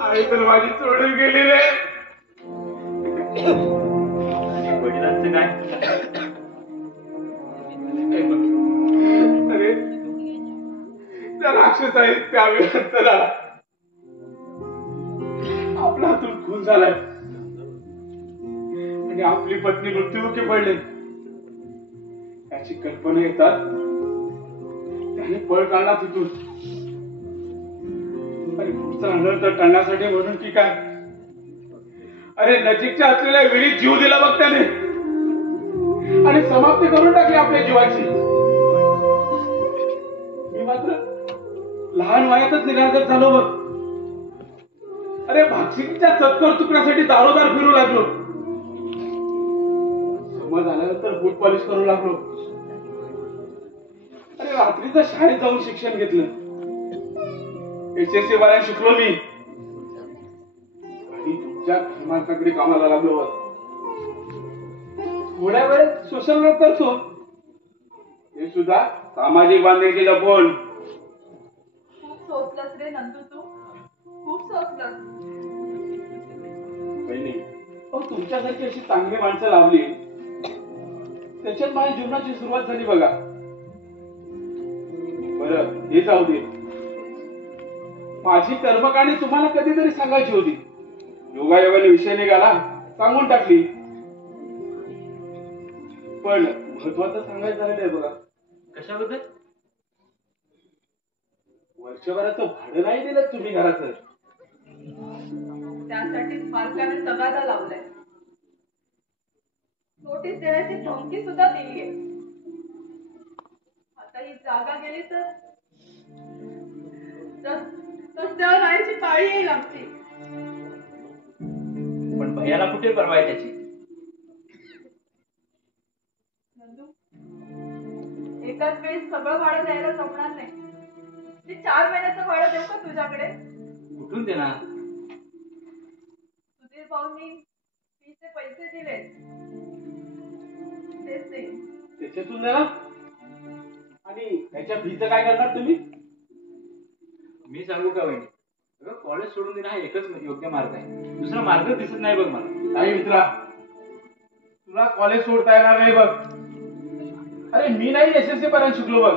आई तर माझी सोडून गेली रे. वडिलांचं काय? अरे, त्या राक्षस आहेत त्यावेळेस आपला हातून खून झालाय आणि आपली पत्नी मृत्युमुखी पडले. याची कल्पना येतात त्याने पळ काढला तिथून. आणि पुढचा अनर्थ टाळण्यासाठी म्हणून की काय, अरे नजीकच्या असलेल्या विहिरीत जीव दिला बघ त्याने आणि समाप्ती करून टाकली आपल्या जीवाची. मी मात्र लहान वयातच निरागस झालो बघ. अरे, भाक्षिकीच्या चतकोर तुकड्यासाठी दारोदार फिरू लागलो. समज आल्यानंतर बूट पॉलिश करू लागलो. अरे, रात्रीचं शाळेत जाऊन शिक्षण घेतलं. HSC वाल्यात शिकलो मी आणि तुमच्या धर्मांकडे कामाला लागलो. थोड्या वेळेत सोशल वर्क करतो, हे सुद्धा सामाजिक बांधिलकी जपून. खूप सोचलंस रे नंदू, तू खूप सोचलंस. तुमच्यासारखी अशी चांगली माणसं लावली, त्याच्यात माझ्या जीवनाची सुरुवात झाली बघा. बरं, हे जाऊ दे. माझी कर्मकाणी तुम्हाला कधीतरी सांगायची होती. योगायोगाने विषय निघाला, सांगून टाकली. पण महत्वाचं सांगायचं झालेलं आहे बघा. कशाबद्दल? वर्षभराचं भाडं नाही दिलं तुम्ही घराचं. त्यासाठी मालकाने तगादा लावलाय. नोटीस देण्याची धमकी सुद्धा दिलीये. आता ही जागा गेली तर रस्त्यावर राहायची पाळी येईल आमची. पण भैयाला कुठे परवा आहे त्याची? नंदू, एकाच वेळी सगळं भाडं द्यायला जमणार नाही. मी 4 महिन्याचं भाडं देऊ का तुझ्याकडे? कुठून देणार? सुधीर भाऊंनी फीचे पैसे दिले, तेच देईन. त्याच्यातून देणार आणि त्याच्या फीचं काय करणार तुम्ही? मी सांगू का वहिनी, कॉलेज सोडून देणं हा एकच योग्य मार्ग आहे. दुसरा मार्ग दिसत नाही बघ मला. नाही मित्रा, तुला कॉलेज सोडता येणार नाही बघ. अरे मी नाही SSC पर्यंत शिकलो बघ,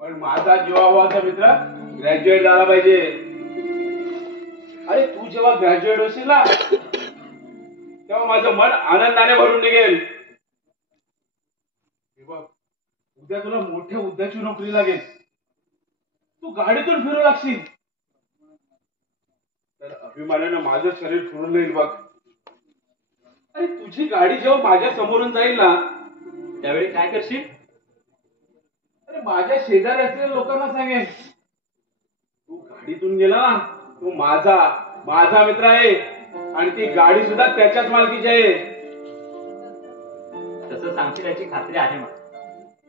पण माझा जीवाभावाचा मित्र ग्रॅज्युएट झाला पाहिजे. अरे तू जेव्हा ग्रॅज्युएट होशील ना, तेव्हा माझं मन आनंदाने भरून निघेल. हे बघ, उद्या तुला मोठ्या हुद्द्याची नोकरी लागेल. तू गाडीतून फिरू लागशील तर अभिमानानं माझं शरीर फुरून येईल बघ. अरे तुझी गाडी जेव्हा माझ्या समोरून जाईल ना, त्यावेळी काय करशील? अरे माझ्या शेजारी असलेल्या लोकांना सांगेन, तू गाडीतून गेला ना, तू माझा मित्र आहे आणि ती गाडी सुद्धा त्याच्याच मालकीची आहे. तसं सांगशील याची खात्री आहे मला.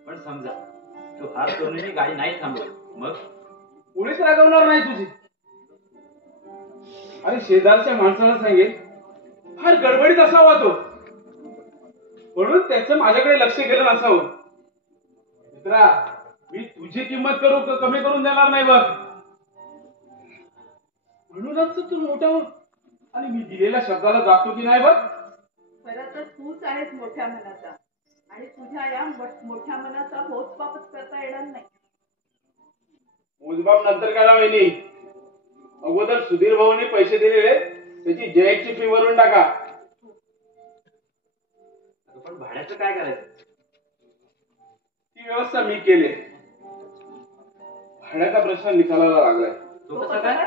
पण समजा तू हात करूनही गाडी नाही थांबवली, मग कोणीच रागवणार नाही तुझी. अरे शेजारच्या माणसाला सांगेल, फार गडबडीत असावा तो, म्हणून त्याचं माझ्याकडे लक्ष गेलं नसावं. मित्रा, मी तुझी किंमत कमी करून देणार नाही बघ. म्हणूनच तू मोठा हो आणि मी दिलेल्या शब्दाला जातो की नाही बघ. खरं तर तूच आहेस मोठ्या मनाचा, आणि तुझ्या या मोठ्या मनाचा मोजमापच करता येणार नाही. मोजमाप नंतर करा वहिनी. अगोदर सुधीर भाऊने पैसे दिलेले त्याची जेएकची फी भरून टाका. पण भाड्याचं काय करायचं? ती व्यवस्था मी केली. भाड्याचा प्रश्न निकालाला लागलाय. तो कसा काय?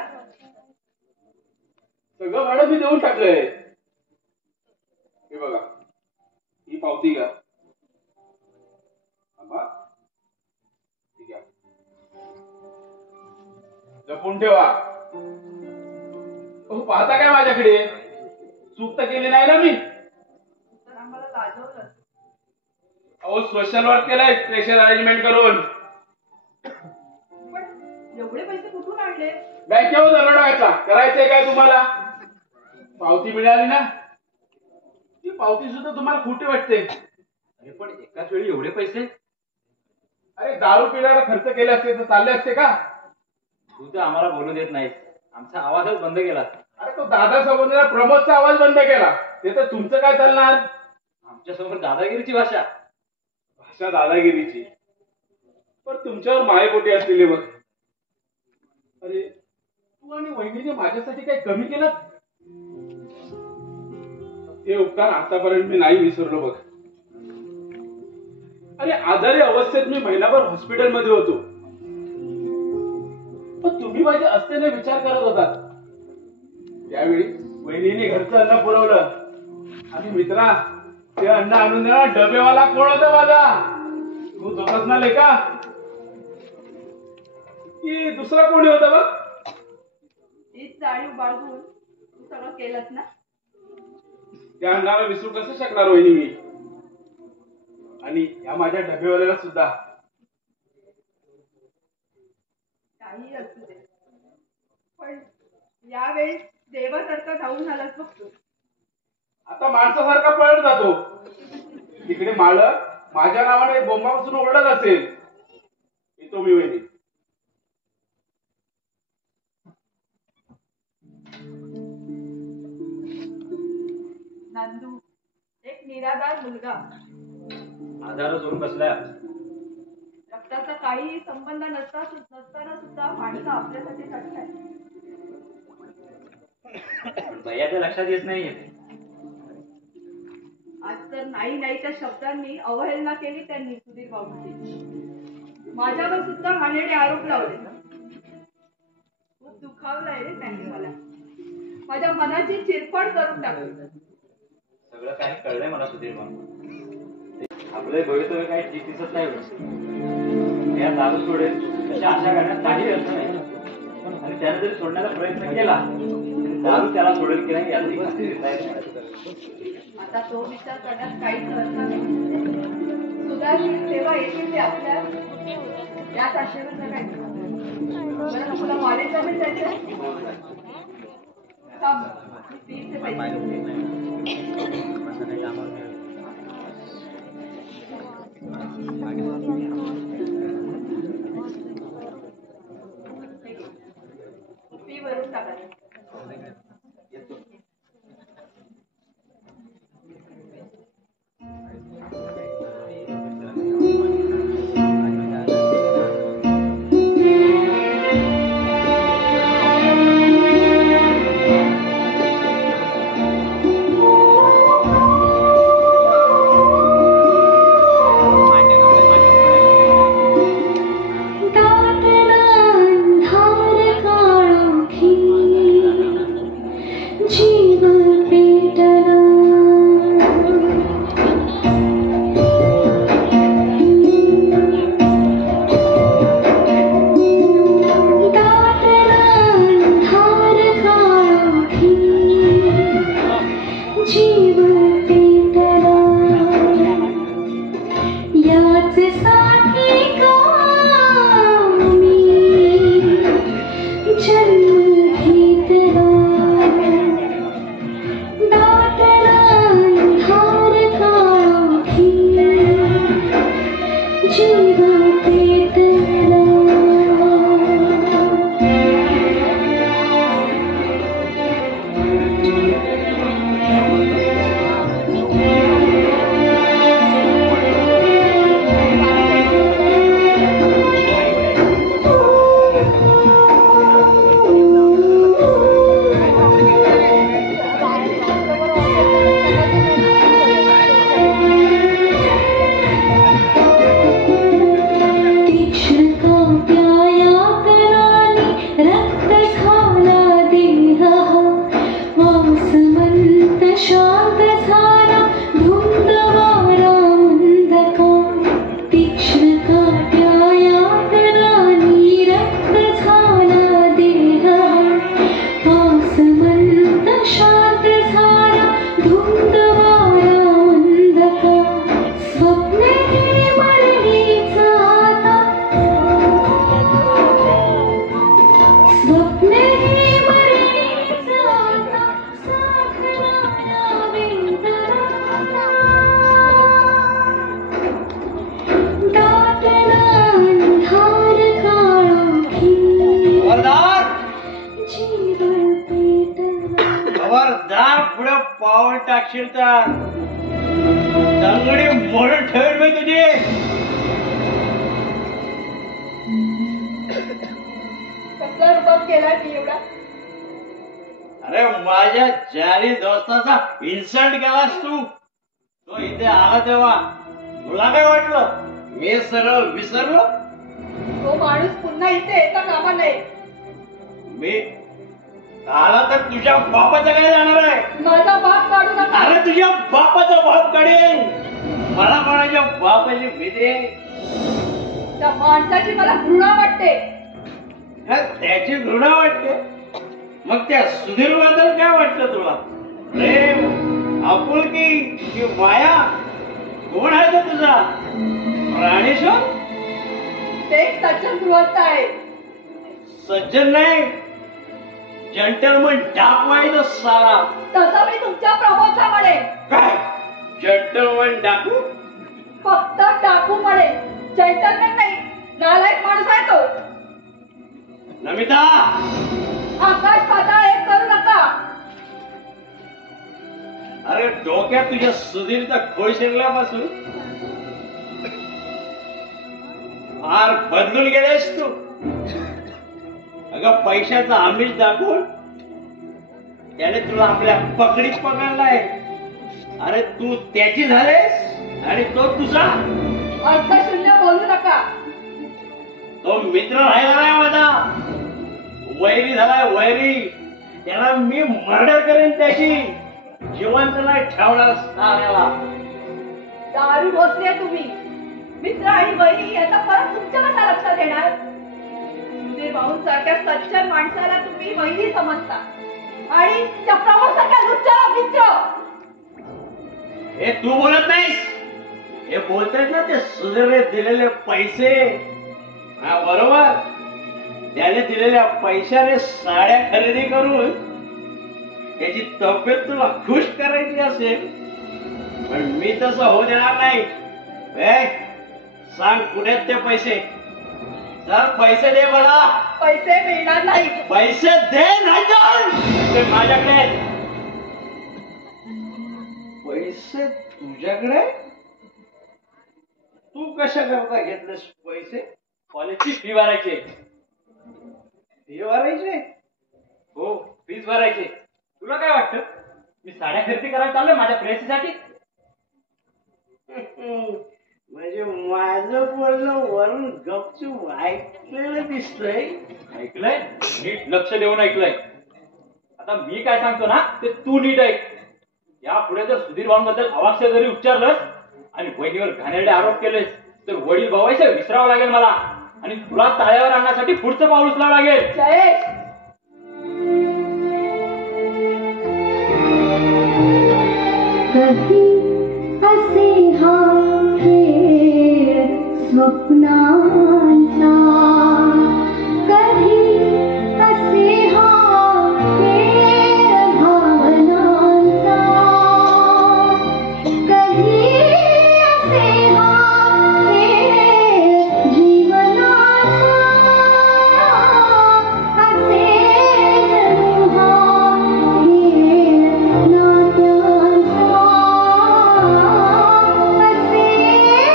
सगळं भाडं मी देऊन टाकलंय. हे बघा, ही पावती घ्या. ठीक आहे, जपून ठेवा. पाहता काय माझ्याकडे? चूक तर केली नाही ना मी? तर आम्हाला लाजवलं. अहो सोशल वर्क केलंय स्पेशल अरेंजमेंट करून. पण एवढे पैसे कुठून आणले? बँकेवर दरोडा व्हायचा. करायचंय काय तुम्हाला? पावती मिळाली ना, ती पावती सुद्धा तुम्हाला खोटी वाटते. अरे पण एकाच वेळी एवढे पैसे? अरे दारू पिण्याला खर्च केले असते तर चालले असते का? तू तर आम्हाला बोलू देत नाहीस. आमचा आवाजच बंद केला. अरे तो दादा समोर प्रमोदचा आवाज बंद केला, ते तर तुमचं काय चालणार? आमच्या समोर दादागिरीची भाषा. भाषा दादागिरीची, पण तुमच्यावर मायेपोटी असलेली बघ. अरे तू आणि वहिनीने माझ्यासाठी काही कमी केलं? ते उपकार आतापर्यंत मी नाही विसरलो बघ. अरे आजारी अवस्थेत मी महिनाभर हॉस्पिटलमध्ये होतो, पण तुम्ही माझे असतेने विचार करत होता. त्यावेळी वहिनीने घरचं अन्न पुरवलं आणि मित्रा, ते अन्न आणून देणार डबेवाला कोण होता माझा? तू झोपत ना लेका की दुसरा कोणी होता बघ? तीच जाळीव बाळगून तू सगळं केलंस ना. त्या अन्नाला विसरू कसं शकणार वहिनी मी? आणि या माझ्या डबेवाल्याला सुद्धा. काही असू दे, पण यावेळी देवासारखा धावून आलास बघ तू. आता माणसासारखा पळत जातो. तिकडे मालक माझ्या नावाने बोंबापासून ओरडत असेल. येतो मी वहिनी. नंदू एक निराधार मुलगा, आधार सोडून बसलाय. रक्ताचा काहीही संबंध नसताना सुद्धा माणसं आपल्यासाठी झटतात. भैयाच्या लक्षात येत नाहीये. आज तर नाही नाहीच्या शब्दांनी अवहेलना केली त्यांनी सुधीर बाबूची. माझ्यावर सुद्धा घाणेरडे आरोप लावले. खूप दुखावलंय रे त्यांनी मला. माझ्या मनाची चिरफाड करून टाकली. सगळं काही कळलंय मला सुधीर बाबू. आपले भवितव्य काही ठीक दिसत नाही. या दारू सोडेल त्याच्या आशा करण्यात काही अर्थ नाही. आणि त्याने जरी सोडण्याचा प्रयत्न केला दारू त्याला सोडेल की नाही याची खात्री देता येत नाही. आता तो विचार करण्यात काहीच अर्थ नाही. सुधारतील तेव्हा येतील ते आपल्या याच आशेवर जगायचं. बरं तुला कॉलेज जमेल जायचं? थांब, मी फीचे पैसे फी भरून टाका. टाकशील तर दंगडी मोडून ठेवेल मी तुझी. कसला रुबाब केलाय मी एवढा? अरे माझ्या जारी दोस्ताचा इन्सल्ट केलास तू. तो इथे आला तेव्हा तुला काय वाटलं मी सगळं विसरलो? तो माणूस पुन्हा इथे येता कामा नये. मी आला तर तुझ्या बापाचं काय जाणार आहे? माझा बाप काढू नका. अरे तुझ्या बापाचा बाप काढेन. मला कोणाच्या बापाची भीती आहे? त्या माणसाची मला घृणा वाटते. त्याची घृणा वाटते? मग त्या सुधीर बद्दल काय वाटतं तुला? प्रेम, आपुलकी की माया? कोण आहे तो तुझा प्राणेश्वर? ते सज्जन गृहस्थ आहे. सज्जन नाही, जंटलमन डाकवायचं सारा. तसं मी तुमच्या प्रमोदला म्हणे. काय जंटलमन डाकू? फक्त डाकू म्हणे, जंटलमॅन नाही. नालायक माणूस आहे तो. नमिता, आकाश पाताळ एक करू नका. अरे डोक्यात तुझ्या सुधीरचा खोळ शिरल्यापासून फार बदलून गेलेस तू. अगं पैशाचा आमिष दाखवून त्याने तुला आपल्या पकडीत पकडलाय अरे तू त्याची झालेस आणि तो तुझा. अर्थशून्य बोलू नका. तो मित्र राहिला नाही माझा, वैरी झालाय वैरी. त्याला मी मर्डर करेन, त्याची जिवंत नाही ठेवणार साऱ्याला. दारू ढोसले तुम्ही. मित्र आणि वैरी याचा फरक तुमच्या कसा लक्षात येणार? सुधीर भाऊंसारख्या सज्जन माणसाला तुम्ही वैरी समजता आणि त्या प्रवासाच्या लुच्चाला मित्र. हे तू बोलत नाहीस, हे बोलतायत ना ते सुधीरने दिलेले पैसे. हा बरोबर, त्याने दिलेल्या पैशाने साड्या खरेदी करून त्याची तब्येत तुला खुश करायची असेल, पण मी तसं होऊ देणार नाही. सांग कुठे ते पैसे? सर पैसे दे मला. पैसे मिळणार नाही. पैसे दे नाही माझ्याकडे. पैसे तुझ्याकडे? तू कशा करता घेतलेस पैसे? कॉलेजची फी भरायची. फी भरायचे? हो, फीज भरायची. तुला काय वाटतं मी साड्या खरेदी करायला चाललोय माझ्या प्रेयसीसाठी? म्हणजे माझं बोलणं वरून गपचूप ऐकलेलं दिसतंय. ऐकलंय? नीट लक्ष देऊन ऐकलंय. आता मी काय सांगतो ना ते तू नीट ऐक. यापुढे जर सुधीर भाऊंबद्दल अवाक्य जरी उच्चारलंस आणि बहिणीवर घाणेरडे आरोप केलेस तर वडील भावायचं विसरावं लागेल मला आणि तुला ताळ्यावर आणण्यासाठी पुढचं पाऊल उचलावं लागेल. जयेश, कधी असे हा खेळ स्वप्नांचा, कधी असे हा खेळ भावनांचा, कधी असे हा खेळ जीवनाचा, असे जणू हा खेळ नात्यांचा, असे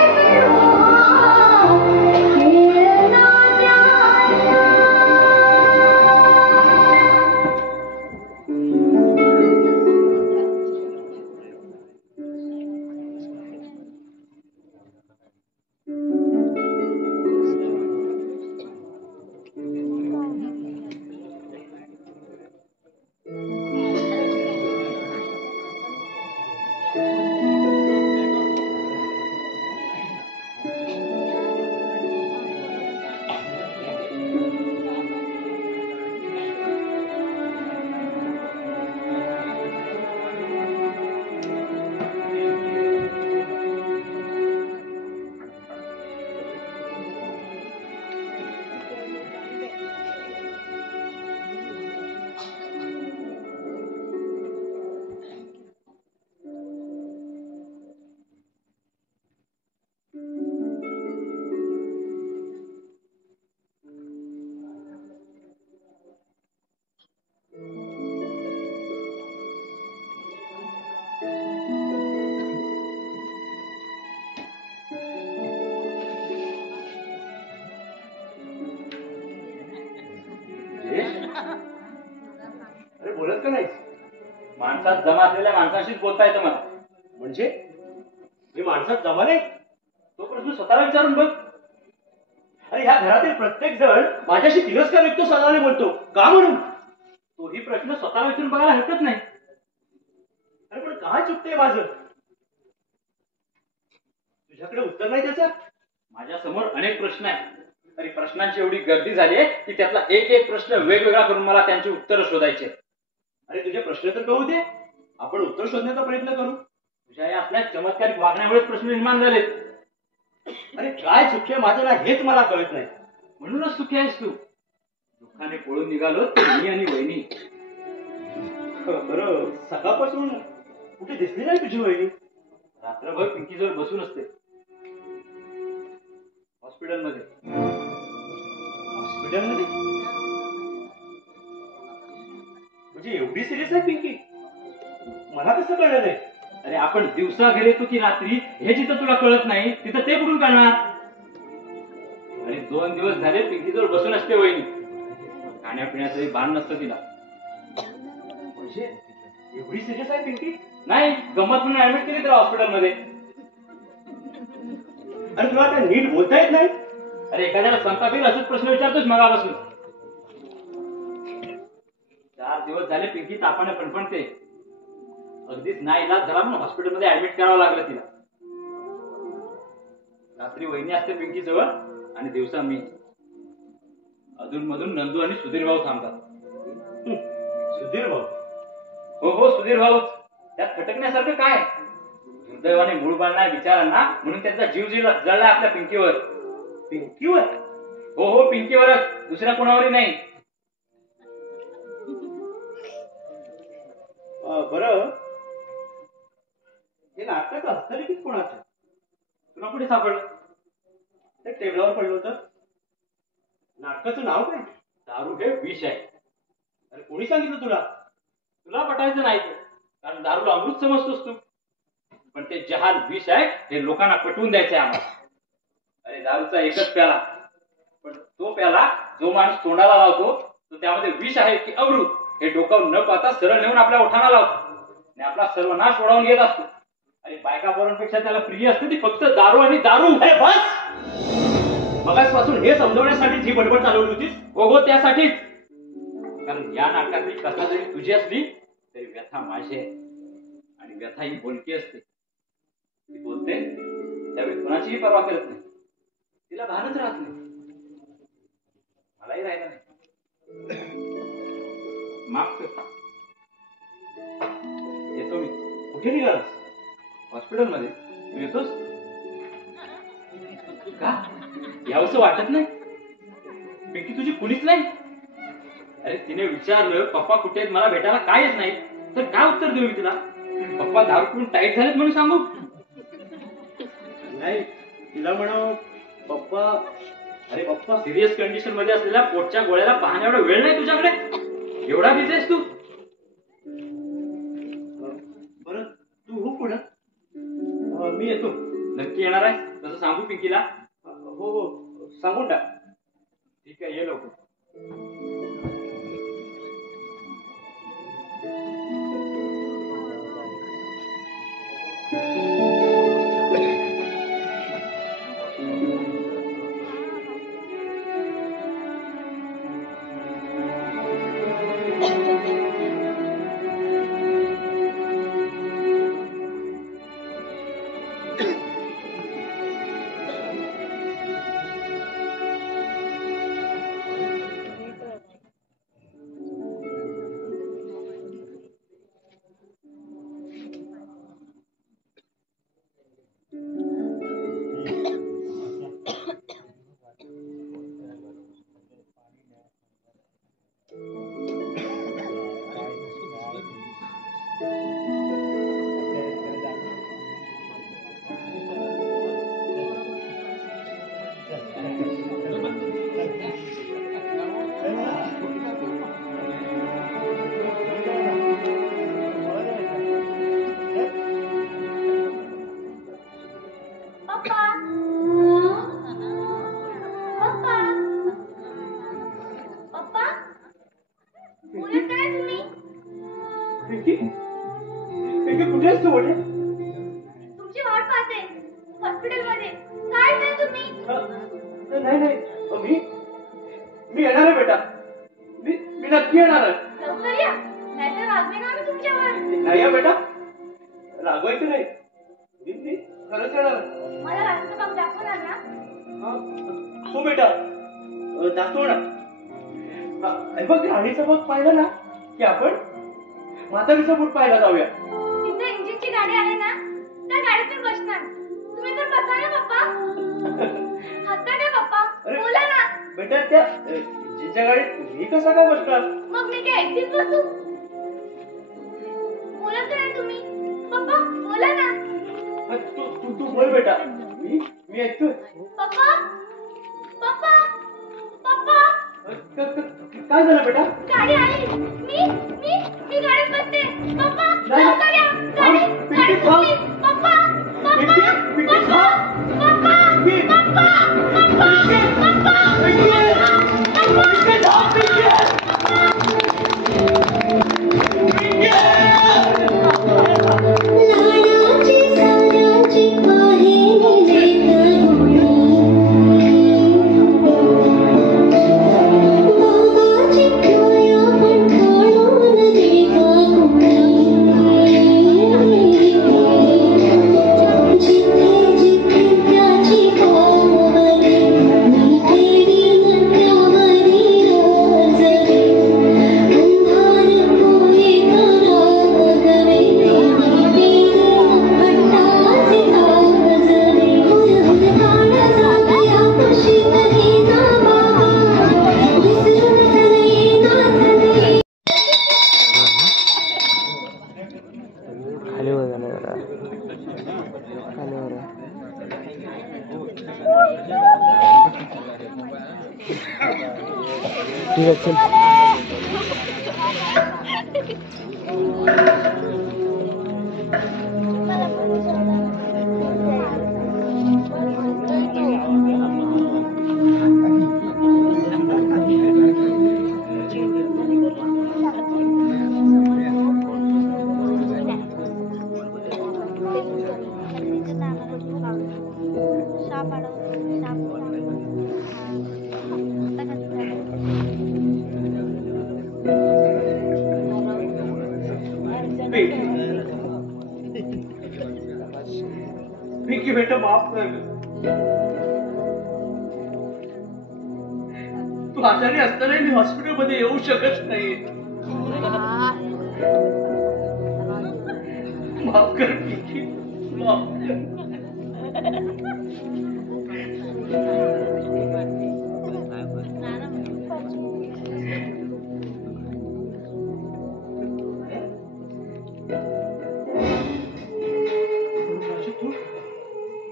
जणू हा खेळ नात्यांचा. अरे बोलत का नाहीस? माणसात जमा असलेल्या माणसांशीच बोलता येतं मला. म्हणजे मी माणसात जमा नाही? तो प्रश्न स्वतःला विचारून बघ. अरे ह्या घरातील प्रत्येक जण माझ्याशी तिरस्कार व्यक्त स्वतःने बोलतो का म्हणून? तोही प्रश्न स्वतःला विचारून बघायला हरकत नाही. अरे पण काय चुकतंय माझं? तुझ्याकडे उत्तर नाही त्याचं? माझ्या समोर अनेक प्रश्न आहेत. तरी प्रश्नांची एवढी गर्दी झाली आहे की त्यातला एक एक प्रश्न वेगवेगळा करून मला त्यांची उत्तरं शोधायची. अरे तुझे प्रश्न तर कळू दे, आपण उत्तर शोधण्याचा प्रयत्न करू. तुझ्या या आपल्या चमत्कारिक वागण्यामुळेच प्रश्न निर्माण झालेत. अरे काय चुकले माझं ना हेच मला कळत नाही. म्हणूनच सुखी आहेस तू. दुःखाने पळून निघालो तर मी आणि वहिनी. बरं सकाळपासून कुठे दिसली नाही तुझी वहिनी? रात्रभर पिंकीजवळ बसून असते. हॉस्पिटलमध्ये. हॉस्पिटलमध्ये? म्हणजे एवढी सिरियस आहे पिंकी? मला कसं कळलं नाही? अरे आपण दिवसा घरी येतो की रात्री हे जिथं तुला कळत नाही तिथं ते कुठून कळणार? आणि 2 दिवस झाले पिंकीजवळ बसून असते वहिनी. खाण्यापिण्याचंही भान नसतं तिला. म्हणजे एवढी सिरियस आहे पिंकी? नाही, गंमत म्हणून ऍडमिट केली तर हॉस्पिटलमध्ये. अरे तुला आता नीट बोलता येत नाही? अरे एखाद्याला संताप येईल असेच प्रश्न विचारतोस मगापासून. 4 दिवस झाले पिंकी तापाने फणफणते. अगदीच नाईलाज झाला म्हणून हॉस्पिटलमध्ये ऍडमिट करावं लागलं तिला. रात्री वहिनी असते पिंकी जवळ आणि दिवसा मी. अधून मधून नंदू आणि सुधीर भाऊ थांबतात. सुधीर भाऊ? हो हो, सुधीर भाऊ. त्यात खटकण्यासारखं काय? दुर्दैवाने मूळ बाळ नाही बिचारांना, म्हणून त्यांचा जीव जळला आपल्या पिंकीवर. पिंकीवर? हो हो, पिंकीवरच, दुसऱ्या कोणावरही नाही. बरं, हे नाटक हस्तलिखित कोणाचं? तुला कुठे सापडलं? ते टेबलावर पडलं होतं. नाटकाचं नाव काय? दारू हे विष आहे. अरे कोणी सांगितलं तुला? तुला पटायचं नाही ते, कारण दारूला अमृत समजतोस तू. पण ते जहाल विष आहे हे लोकांना पटवून द्यायचंय आम्हाला. अरे दारूचा एकच प्याला, पण तो प्याला जो माणूस तोंडाला लावतो तो त्यामध्ये विष आहे की अमृत हे डोकावून न पाहता सरळ नेऊन आपल्या ओठाना लावतो आणि आपला सर्वनाश ओढावून घेत असतो. अरे बायका पोरांपेक्षा त्याला प्रिय असते ती फक्त दारू आणि दारू. बस, मगाचपासून हे समजवण्यासाठी जी बडबड चालवली होतीस? हो हो, त्यासाठीच. कारण या नाटकातली कथा जरी तुझी असली तरी व्यथा माझी आहे आणि व्यथा ही बोलकी असते. ती बोलते त्यावेळी कोणाचीही पर्वा करत नाही, तिला भानच राहत नाही. मलाही राहिला नाही. माफ कर. येतो मी. कुठे निघालास? हॉस्पिटलमध्ये. तू येतोस का? यावंसं वाटत नाही? पिंकी तुझी कुणीच नाही? अरे तिने विचारलं पप्पा कुठे आहेत, मला भेटायला काय येत नाही, तर काय उत्तर देऊ मी तिला? पप्पा दारू पिऊन टाईट झालेत म्हणून सांगू? नाही, तिला म्हणा पप्पा. अरे पप्पा सिरियस कंडिशन मध्ये असलेल्या पोटच्या गोळ्याला पाहण्या एवढा वेळ नाही तुझ्याकडे? एवढा बिझी आहेस तू? बरं तू हो पुढं, मी येतो. नक्की येणार आहे तसं सांगू पिंकीला? हो हो, सांगून टाक. ठीक आहे, ये लवकर. कुठे आहेस तू मोठे? तुमची वाट पाहते हॉस्पिटलमध्ये. काय झालं तुम्ही? नाही, मी येणार आहे बेटा. मी नक्की येणार आहे. लवकर या, नाहीतर रागवेन आम्ही तुमच्यावर. नाही या बेटा, रागवायचं नाही. मी खरंच येणार आहे. मला रास्ता बाब दाखवणार ना? हो बेटा, दाखव ना. बघ राणीचा बघ पाहिलं ना की आपण म्हातारीचा बूट पाहायला जाऊया. तिथे इंजिनची गाडी आहे ना, त्या गाडीतून बसणार. तुम्ही पण बसा ना पप्पा. हसता काय पप्पा? बोला ना. बेटा त्या इंजिनच्या गाडीत मी कसा काय बसणार? मग मी काय एकटीच बसू? बोलत नाही तुम्ही पप्पा, बोला ना. तू बोल बेटा, मी ऐकतोय. पप्पा पप्पा पप्पा. काय झालं बेटा? गाडी आली. मी गाडीत बसते. पप्पा लवकर या. गाडी पिंकी थांब. पप्पा पिंकी थांब. पप्पा पिंकी थांब. पिंकी बेटा माफ कर. तू आजारी असताना मी हॉस्पिटलमध्ये येऊ शकत नाही. माफ कर पिंकी, माफ कर.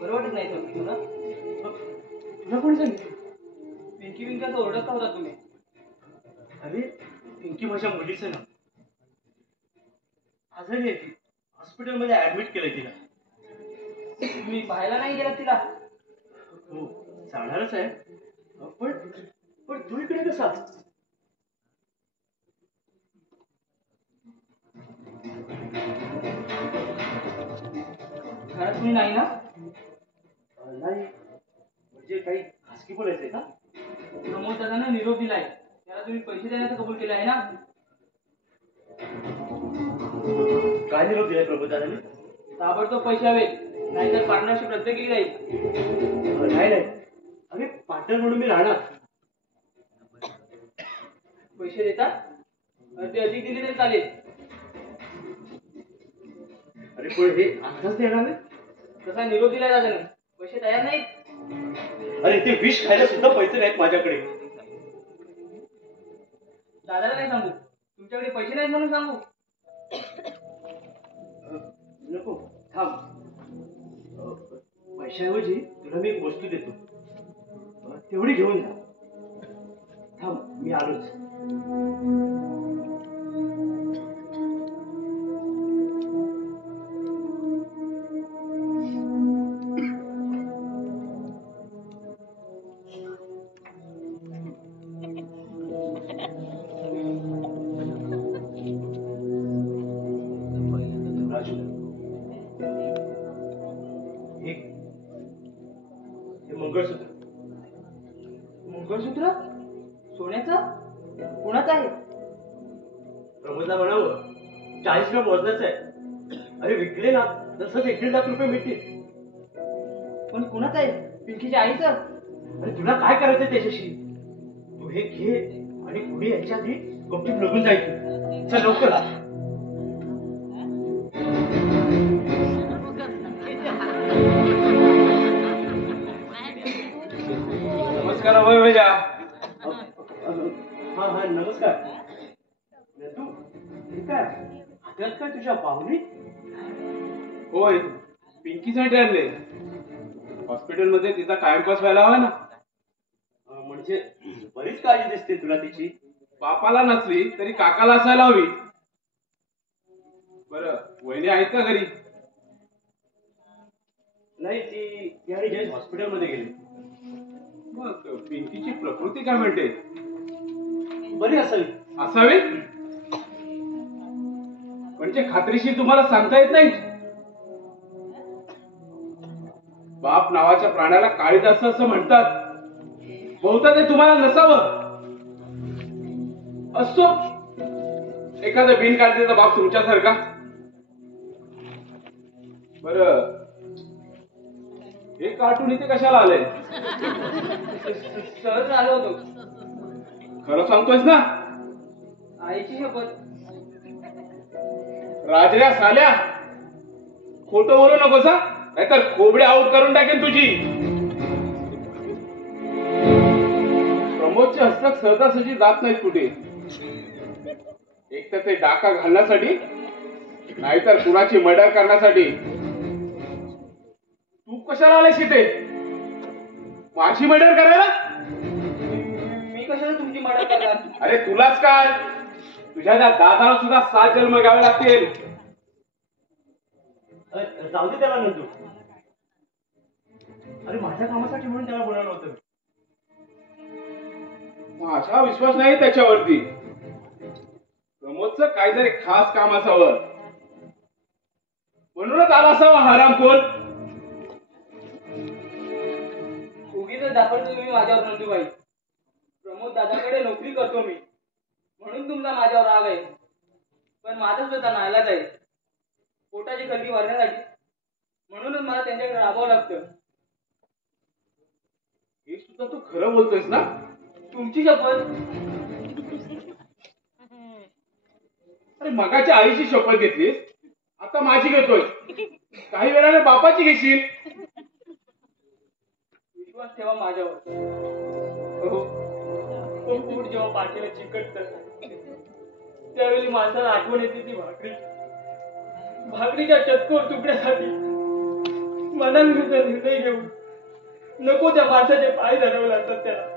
बरं वाटत नाही का तुला? तुला कोणी सांगितलं? पिंकी विंकाचा ओळखता होता तुम्ही? अरे पिंकी माझ्या मुलीचं नाव. आजारी आहे ती, हॉस्पिटलमध्ये ऍडमिट केलंय तिला. तुम्ही पाहायला नाही गेला तिला? हो जाणारच आहे, पण पण तू इकडे कसा? घरात तुम्ही नाही ना? नाही म्हणजे काही खासगी बोलायचंय का? प्रमोद दादांना निरोप दिलाय, त्याला तुम्ही पैसे देण्याचं कबूल केलं आहे ना? काय निरोप दिलाय प्रमोद दादांनी? ताबडतोब पैसे हवेत, नाहीतर पार्टनरशिप रद्द केली जाईल. नाही नाही, अरे पार्टनर म्हणून मी राहणार. पैसे देता? ते अधिक दिले तरी चालेल. अरे पण हे आताच देणार नाही. तसा निरोप दिलाय दादाने, पैसे तयार नाहीत. अरे ते विष खायला सुद्धा पैसे नाहीत माझ्याकडे. दादाला नाही सांगू, तुमच्याकडे पैसे नाहीत म्हणून सांगू. नको थांब, पैशाऐवजी तुला मी एक वस्तू देतो, तेवढी घेऊन जा. थांब मी आलोच. मंगळसूत्र. मंगळसूत्र सोन्याचं? कुणाचं आहे? प्रमोदला म्हणावं 40 ग्राम वजनाचं आहे. अरे विकले ना तसंच 1.5 लाख रुपये मिळतील. पण कुणाचं आहे? पिंकीच्या आईचं? अरे तुला काय करायचं त्याच्याशी? तू हे घे आणि पुढे याच्या आधी गपचूप लगून जायचं. चल लवकर. नमस्कार अभय भैया. हा हा नमस्कार. तू ठीक आहे? हातात काय तुझ्या पाहुणे? होय, पिंकीसाठी आणले. हॉस्पिटलमध्ये तिचा टाइमपास व्हायला हवा ना. म्हणजे बरीच काळजी दिसते तुला तिची. बापाला नसली तरी काकाला असायला हवी. बरं वहिनी आहेत का घरी? नाही, ती आणि जयेश हॉस्पिटलमध्ये गेली. मग पिंकीची प्रकृती काय म्हणते? बरी असावी. असावी म्हणजे खात्रीशीर तुम्हाला सांगता येत नाही? बाप नावाच्या प्राण्याला काळीदास असं म्हणतात. बहुधा ते तुम्हाला नसावं. असतो एखादा बिनकाळजीचा बाप तुमच्यासारखा. बरं हे कार्टून इथे कशाला आलंय? सहज आलो होतो. खरं सांगतोयस ना? आईची शपथ. राजऱ्या साल्या, खोटं बोलू नकोस हा, नाहीतर खोबडे आऊट करून टाकेन तुझी. प्रमोदचे हस्तक सहजासहजी जात नाहीत कुठे. एक तर ते डाका घालण्यासाठी, नाहीतर कुणाची मर्डर करण्यासाठी. तू कशाला आलायस इथे? माझी मर्डर करायला? मी कशाला तुमची मदत करणार? अरे तुलाच काय, तुझ्या त्या दादाला सुद्धा 7 जन्म घ्यावे लागतील. जाऊ दे त्याला नंदू. अरे माझ्या कामासाठी म्हणून त्याला बोलावलं होतं. माझा विश्वास नाही त्याच्यावरती. प्रमोदचं काहीतरी खास काम असावं, म्हणूनच आला असावा हरामखोर. उगीच दाखवतो तुम्ही माझ्यावर नंदूबाई. प्रमोद दादाकडे नोकरी करतो मी, म्हणून तुमचा माझ्यावर राग आहे. पण माझं स्वतः नाईलाज आहे. पोटाची खळगी भरण्यासाठी म्हणूनच मला त्यांच्याकडे राहावं लागतं. हे सुद्धा तू खरं बोलतोयस ना? तुमची शपथ. अरे मगाची आईची शपथ घेतलीस, आता माझी घेतोय. काही वेळाने बापाची घेशील. विश्वास ठेवा माझ्यावर. हो, तो पोट जेव्हा पाठीला चिकटतं त्यावेळी माणसाला आठवण येते ती भाकरी. भाकरीच्या चतकोर तुकड्यासाठी मनाविरुद्ध निर्णय घेऊन नको त्या माणसाचे पाय धरावे लागतात त्याला.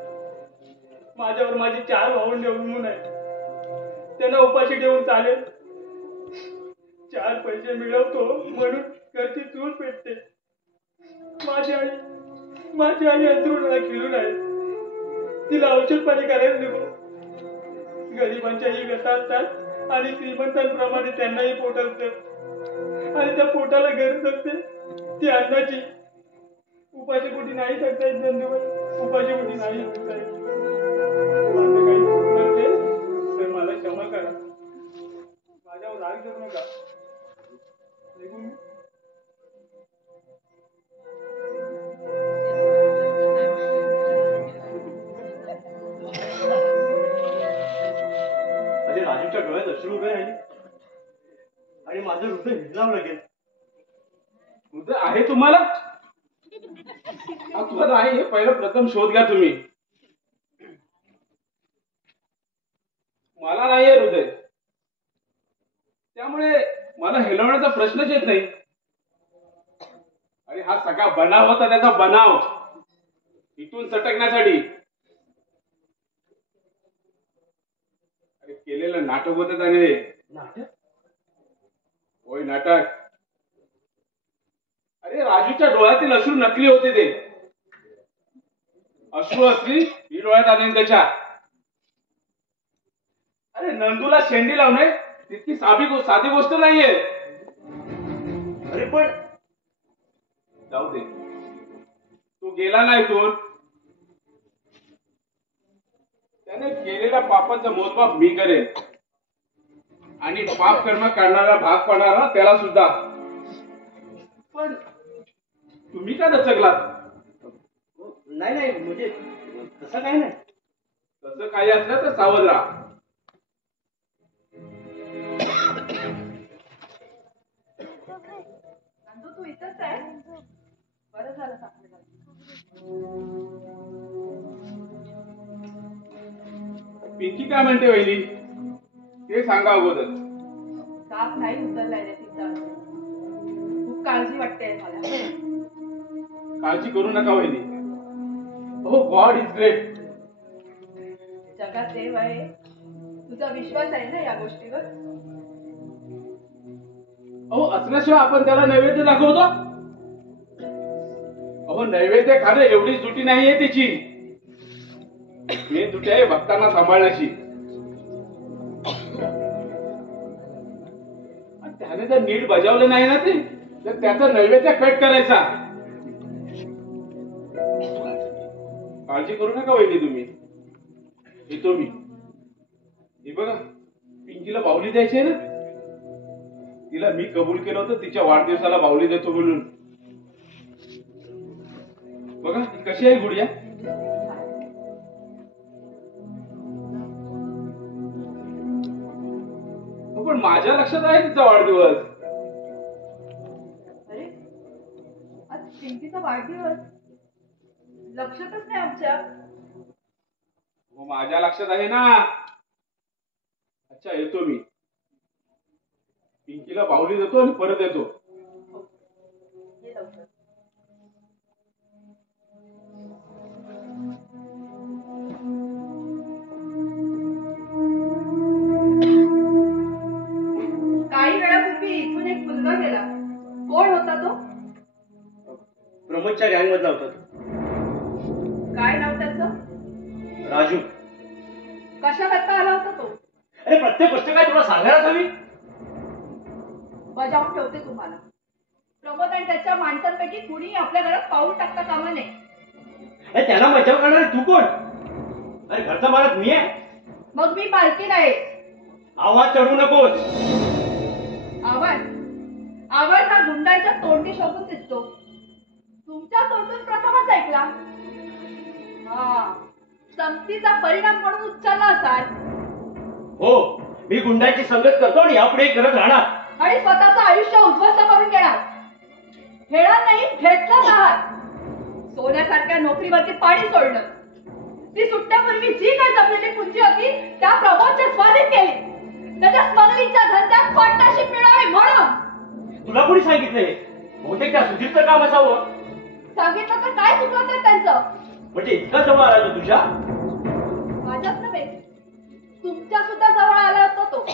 माझ्यावर माझी 4 भावंडे अवलंबून आहेत. त्यांना उपाशी ठेवून चालेल? 4 पैसे मिळवतो म्हणून घरची चूल पेटते. माझी आई अंथरुणाला खिळून आहे. तिला औषध पाणी करायला नको. गरिबांच्याही व्यथा असतात आणि श्रीमंतांप्रमाणे त्यांनाही पोट असतं. आणि त्या पोटाला गरज असते ती अन्नाची. उपाशी पोटी नाही करता येत नंदूबाई, उपाशी पोटी नाही करता येत. माझं काही चूक नसेल तर मला क्षमा करा. माझ्यावर राग धरू नका. निघून मी. अरे राजूच्या डोळ्यात अश्रू उभे राहिले आणि माझं हृदय हिजलावं लागेल. हृदय आहे तुम्हाला? तुला आहे हे पहिलं प्रथम शोध घ्या तुम्ही. मला नाहीये हृदय, त्यामुळे मला हेलवण्याचा प्रश्नच येत नाही. अरे हा सगळा बनाव होता, त्याचा बनाव इथून सटकण्यासाठी. अरे केलेलं नाटक होतं त्याने. नाटक? होय नाटक. अरे राजूच्या डोळ्यातील अश्रू नकली होते ते. अश्रू असली ही डोळ्यात आले त्याच्या. अरे नंदूला शेंडी लावणे तितकी साधी गोष्ट नाहीये. अरे पण जाऊ दे, तो गेला नाही तो. त्याने केलेल्या पापाचं मोजमाप मी करेन आणि पाप कर्म करणारा भाग पडणारा त्याला सुद्धा. पण तुम्ही का दचकलात? नाही म्हणजे तसं काही नाही. तसं काही असलं तर सावध राहा. नंदू तू इथंच आहे? बरं झालं सांगितलं. पिंकी काय म्हणते वहिनी ते सांगा अगोदर. ताप नाही उतरलाय रे तिचा. खूप काळजी वाटते मला. काळजी करू नका वहिनी. हो, गॉड इज ग्रेट. जगात देव आहे. तुझा विश्वास आहे ना या गोष्टीवर? अहो असल्याशिवाय आपण त्याला नैवेद्य दाखवतो? अहो नैवेद्य खाणं एवढी जुटी नाहीये त्याची. मेन जुटी आहे भक्तांना सांभाळण्याची. त्याने जर नीट बजावलं नाही ना ते, तर त्याचा नैवेद्य कट करायचा. काळजी करू नका वहिनी तुम्ही. येतो मी. हे बघा पिंकीला बाहुली द्यायची आहे ना. तिला मी कबूल केलं होतं तिच्या वाढदिवसाला बाहुली देतो म्हणून. बघा कशी आहे गुडिया. पण माझ्या लक्षात आहे तिचा वाढदिवस. अरे आज पिंकीचा वाढदिवस लक्षातच नाही आमच्या. माझ्या लक्षात आहे ना. अच्छा येतो मी. पिंकीला बाहुली देतो आणि परत येतो. ये लवकर. होता तो? प्रमोदच्या गँग मधला होता तो. काय नाव त्याचं? राजू. कशा करता आला होता तो? अरे प्रत्येक गोष्ट काय तुला सांगायलाच हवी? बजावून ठेवते तुम्हाला. प्रमोद आणि त्याच्या माणसांपैकी कुणी आपल्या घरात पाऊल टाकता कामा नये. अरे त्याला मजाव करणार तू कोण? अरे घरचा मालक मी आहे. मग मी मालकीण आहे. आवाज चढवू नकोस. आवाज आवाज हा गुंडाच्या तोंडी शोधून दिसतो. तुमच्या तोंडून प्रथमच ऐकला. हा, संगतीचा परिणाम म्हणून उच्चारला असाल. हो, मी गुंडाची संगत करतो आणि यापुढे करत राहणार. आणि स्वतःचं आयुष्य उद्ध्वस्त करून घेणार. खेळणार नाही, घेतलंच आहात. सोन्यासारख्या नोकरीवरती पाणी सोडलं. ती सुटण्यापूर्वी जी काही जमलेली पुंजी होती त्या प्रमोदच्या स्वाधीन केली. त्याच्या स्मगलिंगच्या धंद्यात पार्टनरशिप मिळावी म्हणून. तुला कोणी सांगितलंय? बहुतेक त्या सुधीरचं काम असावं. सांगितलं तर काय चुकलं ते त्यांचं? म्हणजे इतका जवळ आला तो तुझ्या? माझ्याच नव्हे, तुमच्या सुद्धा जवळ आला होता तो.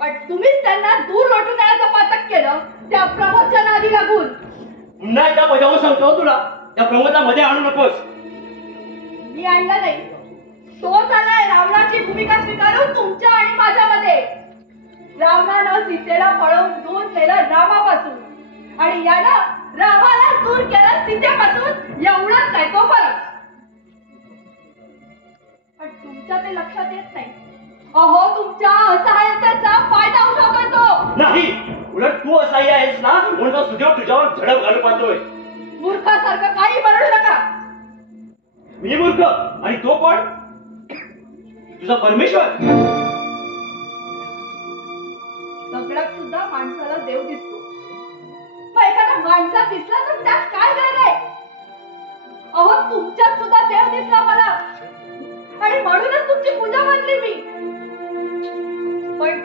पण तुम्हीच त्यांना दूर लोटून येण्याचं पातक केलं त्या प्रमोदच्या नादी लागून. पुन्हा एकदा बजावून सांगतो तुला, त्या प्रमोदला मध्ये आणू नकोस. मी आणला नाही, तोच आलाय रावणाची भूमिका स्वीकारून तुमच्या आणि माझ्यामध्ये. रावणानं सीतेला पळवून दूर केलं रामापासून आणि यानं रामाला दूर केलं सीतेपासून. एवढाच काय तो फरक. पण तुमच्या ते लक्षात येत नाही. अहो, तुमच्या असहाय्यतेचा फायदा उठवतोय तो. नाही, उलट तू असहाय्य आहेस ना म्हणून तो सुदेव तुझ्यावर झडप घालू पाहतोय. मूर्खासारखं काही बनवू नका. मी मूर्ख आणि तो कोण? तुझा परमेश्वर. दगडात सुद्धा माणसाला देव दिसतो. मग एखादा माणसा दिसला तर त्यात काय गैर आहे? अहो, तुमच्यात सुद्धा देव दिसला मला आणि म्हणूनच तुमची पूजा मानली मी. पण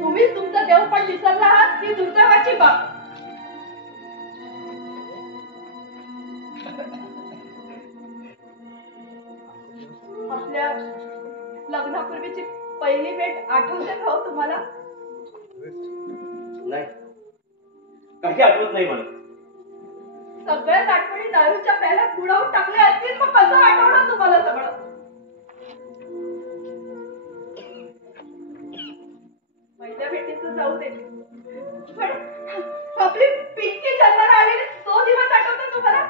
तुम्हीच तुमचा देव पण विसरला आहात ही दुर्दैवाची बाब. आपल्या लग्नापूर्वीची पहिली भेट आठवते का हो तुम्हाला? नाही, काही आठवत नाही मला. सगळ्याच आठवणी दारूच्या प्याल्यात बुडवून टाकले असतील, मग कसं आठवणार तुम्हाला सगळं? पहिल्या भेटीचं जाऊ दे, पण आपली पिंकी जन्माला आलेली तो दिवस आठवतो तुम्हाला?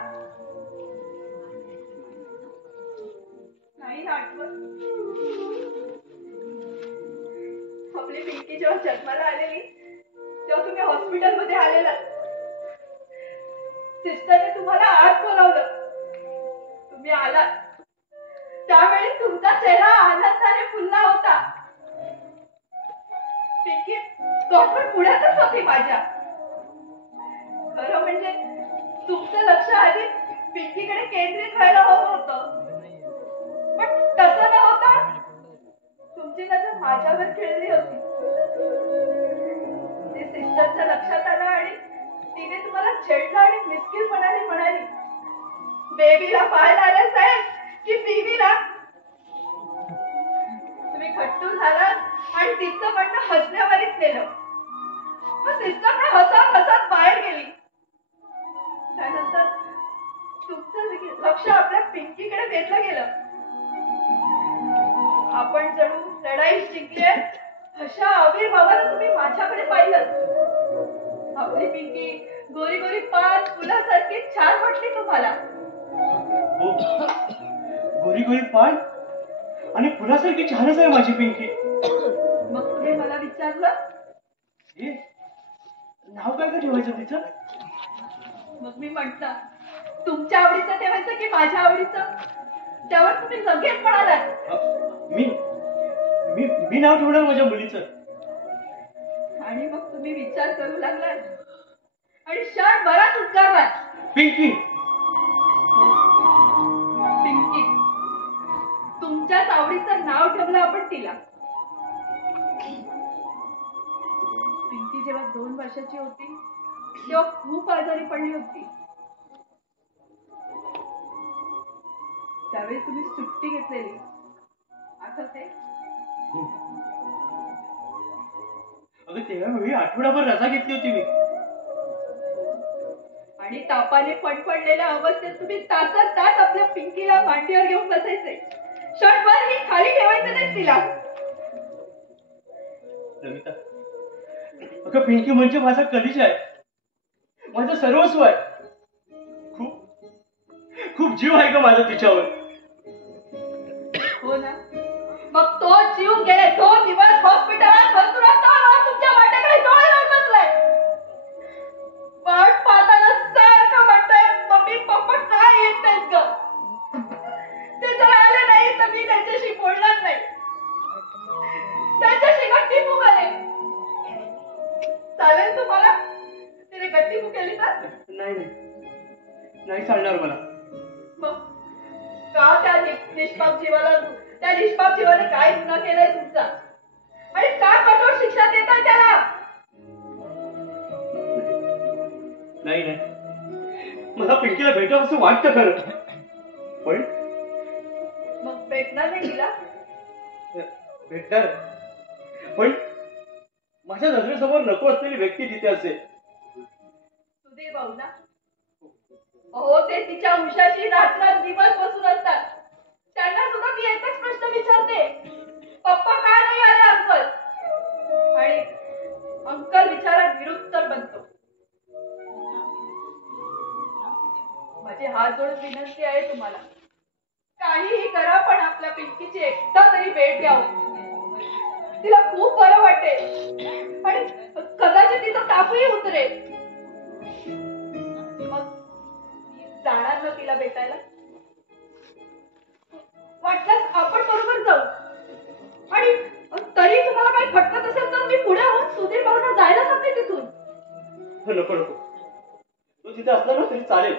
नाही ना आठवत. आपली पिंकी जेव्हा जन्माला आलेली तेव्हा तुम्ही हॉस्पिटलमध्ये आलेला. सिस्टरने तुम्हाला आत बोलावलं. तुम्ही आलात. त्यावेळी तुमचा चेहरा आनंदाने फुलला होता. पिंकी डॉक्टर पुण्यातच होती माझ्या. खरं म्हणजे तुमचं लक्ष आधी पिंकीकडे केंद्रित व्हायला हवं होतं, पण तसं न होता तुमची नजर माझ्यावर खेळली होती. ते सिस्टरच्या लक्षात आलं आणि तिने तुम्हाला छेडलं आणि मिस्किलपणाने म्हणाली, बेबीला पाहायला आले साहेब की बीबीला? तुम्ही खट्टू झालात आणि तिचं म्हणणं हसण्यावरच नेलं. मग सिस्टर हसत हसत बाहेर गेली. त्यानंतर तुमचं लक्ष आपल्या पिंकीकडे वेधलं गेलं. आपण जणू लढाई जिंकली अशा आविर्भावानं तुम्ही माझ्याकडे पाहिलं. आपली पिंकी गोरी गोरी पान फुलासारखी छान वाटली तुम्हाला. गोरी गोरी पान आणि फुलासारखी छानच आहे माझी पिंकी. मग तुम्ही मला विचारलं, नाव काय का ठेवायचं तिचं? मग मी म्हटलं, तुमच्या आवडीचं ठेवायचं की माझ्या आवडीचं? त्यावर तुम्ही लगेच म्हणालात, मी नाव ठेवणार माझ्या मुलीचं. आणि मग तुम्ही विचार करू लागलात आणि क्षण बराच उद्गारलात, पिंकी. पिंकी. तुमच्याच आवडीचं नाव ठेवलं आपण तिला. पिंकी जेव्हा 2 वर्षाची होती तेव्हा खूप आजारी पडली होती. त्यावेळी तुम्ही सुट्टी घेतलेली, आठवते? अगं त्यावेळी आठवडाभर रजा घेतली होती मी. आणि तापाने फणफणलेल्या अवस्थेत तुम्ही तासात तास आपल्या पिंकीला मांडीवर घेऊन बसायचे. क्षणभर ही खाली ठेवायचं नाही तिला. नमिता, अगं पिंकी म्हणजे माझा कलिजा आहे, माझं सर्वस्व आहे. खूप खूप जीव आहे का माझा तिच्यावर. हो ना, मग तो जीव गेले 2 दिवस हॉस्पिटलात तुमच्या वाट्याकडे डोळे लावून बसलाय. वाट पाहताना सारखं म्हणतोय, मम्मी पप्पा काय येत नाहीत ग. ते जर आले नाही तर मी त्यांच्याशी बोलणार नाही, त्यांच्याशी गट्टी फुगले. चालेल तुम्हाला तिने गट्टी फुगली तर? नाही चालणार मला. मग का त्या निष्पाप जीवाने काय गुन्हा केलाय तुमचा आणि का कठोर शिक्षा देताय त्याला? नाही मला पिंकीला भेटावं असं वाटतं खरं, पण मग भेटणार नाही तिला? भेटणार, पण माझ्या नजरेसमोर नको असलेली व्यक्ती तिथे असेल. सुधीर भाऊ ना? हो, ते तिच्या उशाशी रात्र दिवस बसून असतात. त्यांना सुद्धा मी एकच प्रश्न विचारते, पप्पा का नाही आले अंकल? आणि अंकल विचारात विरुद्ध बनतो. माझी हात जोडून विनंती आहे तुम्हाला, काहीही करा पण आपल्या पिंकीची एकदा तरी भेट द्यावं. तिला खूप बरं वाटेल आणि कदाचित तिचा तापही उतरेल. मग जाणार ना तिला भेटायला? वाटल्यास आपण बरोबर जाऊ. आणि तरी तुम्हाला काही खटकत असेल तर मी पुढे होऊन सुधीर भाऊंना जायला सांगते तिथून. नको तू तिथे असला ना तरी चालेल.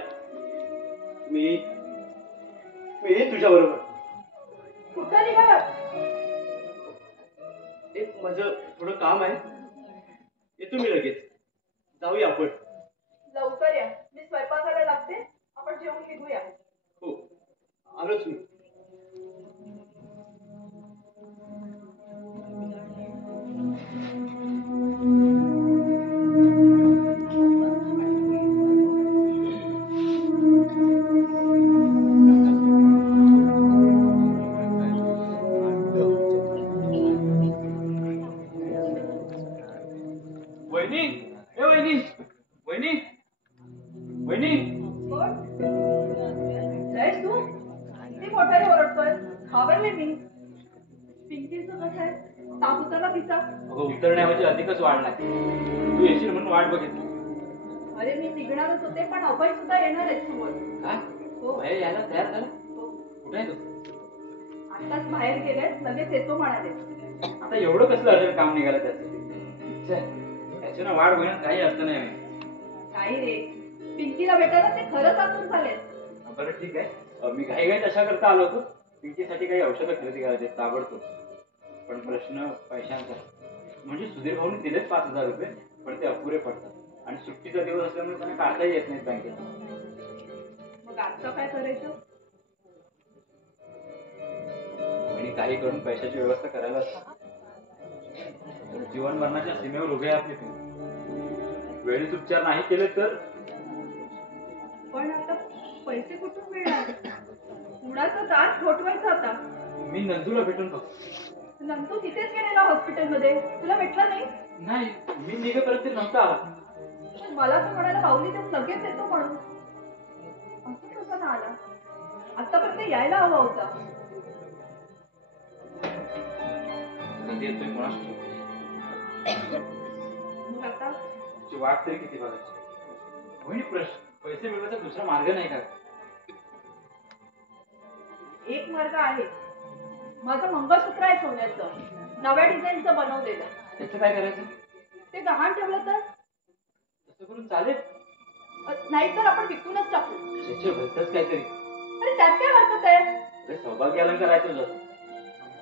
मी येईन तुझ्या बरोबर. कुठं निघालात? एक माझं थोडं काम आहे, येतो मी लगेच. जाऊया आपण. लवकर या, मी स्वयंपाकाला लागते. आपण जेवून निघूया. हो, आलोच मी. वहिनी कोण? जयेश तू? किती मोठ्याने ओरडतोय? घाबरले मी. पिंकीचं कसं आहे? ताप उतरला तिचा? अगं उतरण्याऐवजी अधिकच वाढलाय. तू येशील म्हणून वाट बघितली. अरे मी निघणारच होते, पण अभय सुद्धा येणार आहे समोर. काय? हो. बाहेर यायला तयार झाला? हो. कुठे आहे तू? आताच बाहेर गेले, लगेच येतो म्हणाले. आता एवढं कसलं अर्जंट काम निघालं त्याचं? त्याच्यानं वाट बघण्यात काही अर्थ नाही. काही रे, पिंकीला भेटायला ते खरंच आतून झाले. बरं ठीक आहे, मी घाई तशा करता आलो होतो. पिंकीसाठी काही औषधं खरेदी करायचे ताबडतोब. पण प्रश्न पैशांचा. म्हणजे सुधीर भाऊने दिलेच 5,000 रुपये, पण ते अपुरे पडतात आणि सुट्टीचा दिवस असल्यामुळे त्यांना काढताही येत नाहीत बँकेत. मग आता काय करायचं? आणि काही करून पैशाची व्यवस्था करायला जीवन मरणाच्या सीमेवर उभे आहे आपले. वेळीच उपचार नाही केले तर? पण आता पैसे कुठून मिळणार? कुणाचा दात ठोठवायचा आता? मी नंदूला भेटून बघ. नंदू तिथेच गेलेला हॉस्पिटलमध्ये, तुला भेटला नाही? नाही, मी निघेपर्यंत नव्हता आला. पण मला तर म्हणाला बाहुली देऊन लगेच येतो म्हणून. असं कसं ना आला? आतापर्यंत यायला हवा होता. कधी येतोय कोणास ठाऊक. मग आता तुझी वाट तरी किती बघायची? होईल प्रश्न, पैसे मिळवायचा दुसरा मार्ग नाही का? एक मार्ग आहे. माझं मंगळसूत्र आहे सोन्याचं, नव्या डिझाईनचं बनवलेलं. त्याचं काय करायचं? ते गहाण ठेवलं तर? तसं करून चालेल? नाहीतर आपण विकूनच टाकू. त्याचे भलतच काहीतरी. अरे त्यात काय हरकत आहे? सौभाग्य अलंकार आहे तुझं.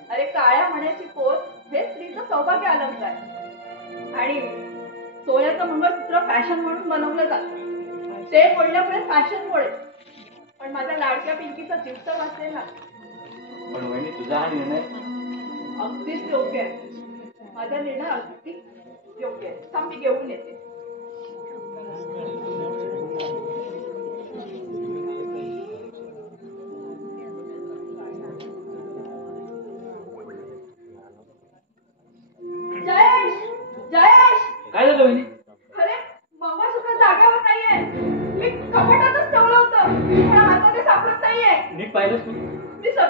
अरे काळ्या मण्याची पोत हे स्त्रीचं सौभाग्य अलंकार. आणि सोन्याचं मंगळसूत्र फॅशन म्हणून बनवलं जातं. ते बोलण्यापुढे फॅशन मुळे. पण माझ्या लाडक्या पिंकीचा जीव तर वाचेल ना. पण वहिनी तुझा हा निर्णय अगदीच योग्य आहे. माझा निर्णय अगदी योग्य आहे. थांब मी घेऊन येते.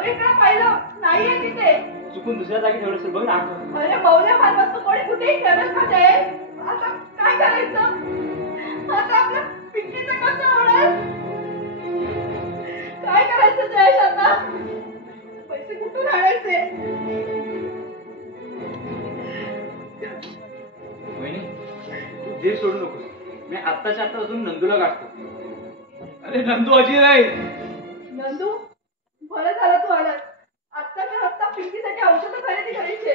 अनेक वेळा पाहिलं नाहीये तिथे. चुकून दुसऱ्या जागी ठेवलं असेल बघ ना आठवण. अरे मौल्यवान वस्तू कोणी कुठेही ठेवत का जयेश? आता काय करायचं? आता आपल्या पिंकीचं कसं होणार? काय करायचं जयेश आता? पैसे कुठून आणायचे? वहिनी तू धीर सोडू नकोस. मी आत्ताच्या आत्ता अजून नंदूला गाठतो. अरे नंदू अजिर आहे. नंदू बरं झालं तू आलास. आत्ताच्या आत्ता पिंकीसाठी औषधं खरेदी करायची.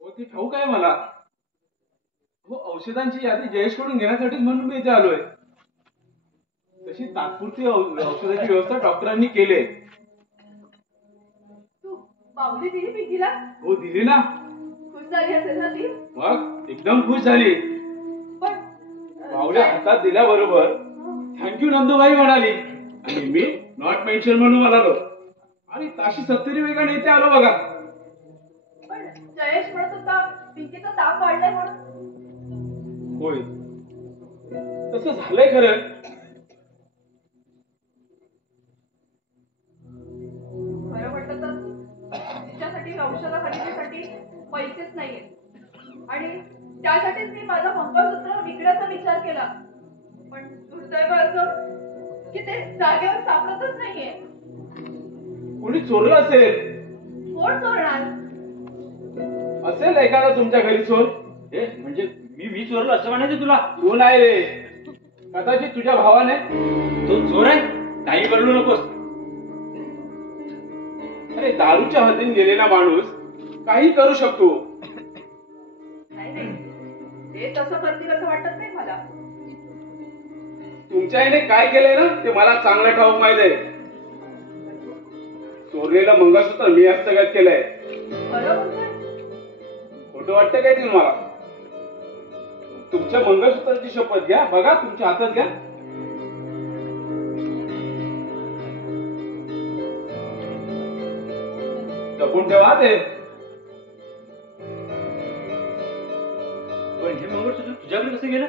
हो ती ठाऊक आहे मला. हो औषधांची यादी जयेशकडून घेण्यासाठीच म्हणून मी इथे आलोय. तशी तात्पुरती औषधाची व्यवस्था डॉक्टरांनी केली. तू बाहुली दिली पिंकीला? हो दिली ना. खुश झाली असेल ना ती? मग एकदम खुश झाली. पण पावल्या हातात दिल्याबरोबर थँक्यू नंदूबाई म्हणाली आणि मी नॉट मेन्शन म्हणून म्हणालो आणि ताशी 70 वेगाने इथे आलो बघा. पण जयेश म्हणत होता पिंकीचा ताप वाढलाय म्हणून. होय तसं झालंय खरं. खरं म्हटलं तर तिच्यासाठी औषध खरेदीसाठी पैसेच नाहीये आणि त्यासाठीच मी माझं मंगळसूत्र विकण्याचा विचार केला. पण दुर्दैव असं की ते जागेवर सापडतच नाहीये. कोणी चोरलं असेल. कोण चोरणार? असेल एखादा तुमच्या घरी चोर. हे म्हणजे मी चोरलो असं म्हणायचं तुला? तू नाही रे, कदाचित तुझ्या भावाने. तो चोर आहे. काही करू नकोस. अरे दारूच्या हद्दीने गेलेला माणूस काही करू शकतो. नाही नाही ते तसं करतील असं वाटत नाही मला. तुमच्या आईने काय केलंय ना ते मला चांगलं ठाऊक माहित आहे. चोरलेलं मंगळसूत्र मी हस्तगत केलंय. खरं बोलतोय? खोटं वाटतं काय तुम्हाला? तुमच्या मंगळसूत्राची शपथ घ्या. बघा तुमच्या हातात घ्या. जपून ठेवा ते. पण हे मंगळसूत्र तुझ्याकडे कसं गेलं?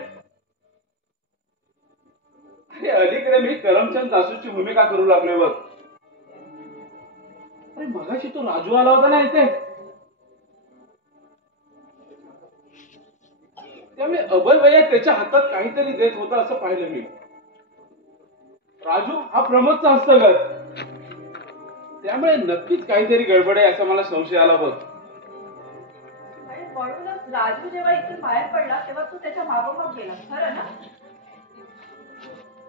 अरे अलीकडे मी करमचंद दासूची भूमिका करू लागलोय बघ. अरे मगाशी तो राजू आला होता ना इथे. त्यामुळे अभय भैया त्याच्या हातात काहीतरी देत होता असं पाहिलं मी. राजू हा प्रमोदचा हस्तगत. त्यामुळे नक्कीच काहीतरी गडबड आहे असा मला संशय आला बघ. आणि म्हणूनच राजू जेव्हा इथून बाहेर पडला तेव्हा तू त्याच्या मागोमाग गेला. खरं ना?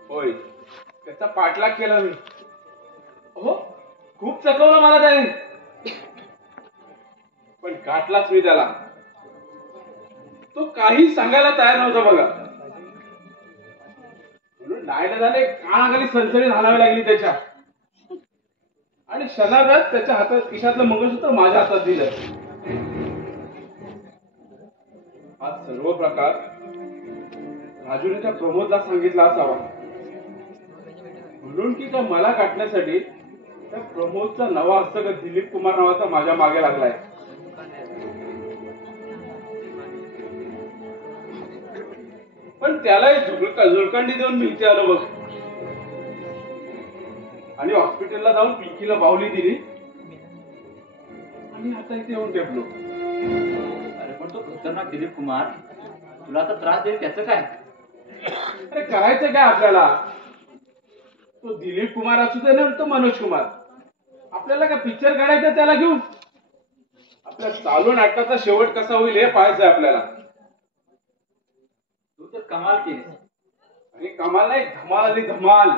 होय त्याचा पाठलाग केला मी. हो खूप चकवलं मला त्याने. पण गाठलाच मी त्याला. तो काही सांगायला तयार नव्हता बघा. म्हणून नाहीला झाले कानाखाली सनसनी घालावी लागली त्याच्या. आणि क्षणार्धात त्याच्या हातात खिशातलं मंगळसूत्र माझ्या हातात दिलं. हा सर्व प्रकार राजूने त्या प्रमोदला सांगितला असावा. म्हणून की त्या मला काटण्यासाठी त्या प्रमोदचा नवा हस्तगत दिलीप कुमार नावाचा माझ्या मागे लागलाय. पण त्यालाही झुळकांडी देऊन मी इथे आलो बघ. आणि हॉस्पिटलला जाऊन पिंकीला बाहुली दिली आणि आता इथे येऊन टेपलो. अरे पण तो खतरनाक दिलीप कुमार तुला आता त्रास देईल त्याचं काय? अरे करायचं काय आपल्याला? तो दिलीप कुमार असू दे ना तो मनोज कुमार. आपल्याला काय पिक्चर काढायचं त्याला घेऊन? आपल्या चालू नाटकाचा शेवट कसा होईल हे पाहायचंय आपल्याला. तू तर कमाल केलीस. आणि कमाल नाही धमाल आली धमाल.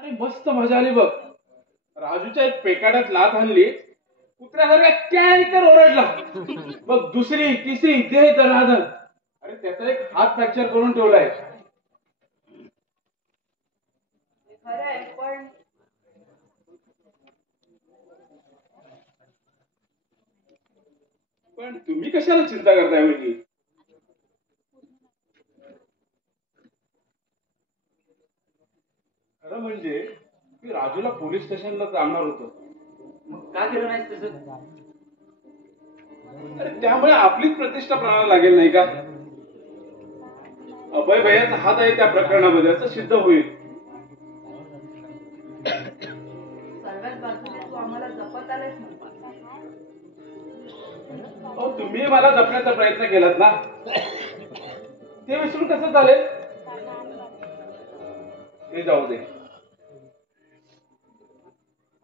आणि मस्त मजा आली बघ. राजूच्या एक पेकाड्यात लाथ आणली. कुत्र्यासारखा कॅनिकर ओरडला. बघ दुसरी तिसरी देह दणादण. अरे त्याचा एक हात फ्रॅक्चर करून ठेवलाय. खरं आहे पण तुम्ही कशाला चिंता करताय म्हणजे? खरं म्हणजे की राजूला पोलीस स्टेशनला जाणार होतं. मग का केलं नाही तसं? अरे त्यामुळे आपलीच प्रतिष्ठा प्राणाला लागेल नाही का? अभय भैयाचा हात आहे त्या प्रकरणामध्ये असं सिद्ध होईल. अहो, तुम्ही मला जपण्याचा प्रयत्न केलात ना, ते विसरून कसं चालेल? ते जाऊ दे.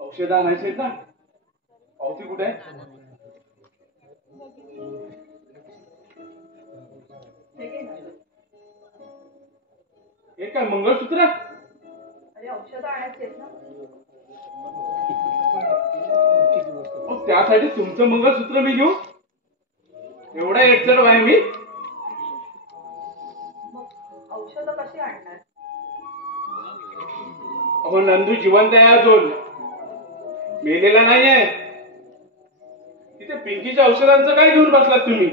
औषध आणायचे ना, पावती कुठे आहे? हे काय मंगळसूत्र? अरे औषध आणायची आहेत ना. त्यासाठी तुमचं मंगळसूत्र मी घेऊ? एवढा एकचड आहे मी? मग औषध कशी आणणार? अहो नंदू जिवंत आहे अजून, मेलेला नाहीये. तिथे पिंकीच्या औषधांचं काय घेऊन बसलात तुम्ही?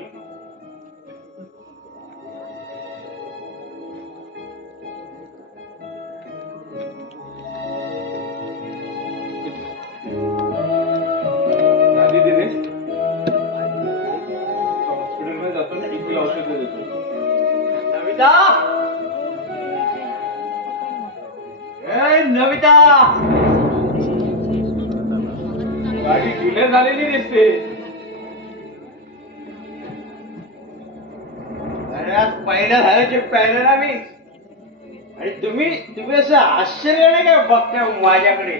आधी दिनेश हॉस्पिटलमध्ये जातो आणि पिंकीला औषध देतो. नमिता, ए नमिता, गाडी डिले झालेली दिसते. अरे आज पहिल्या झाल्याचे पाहिलं ना मी. आणि तुम्ही असं आश्चर्य नाही काय बघता माझ्याकडे?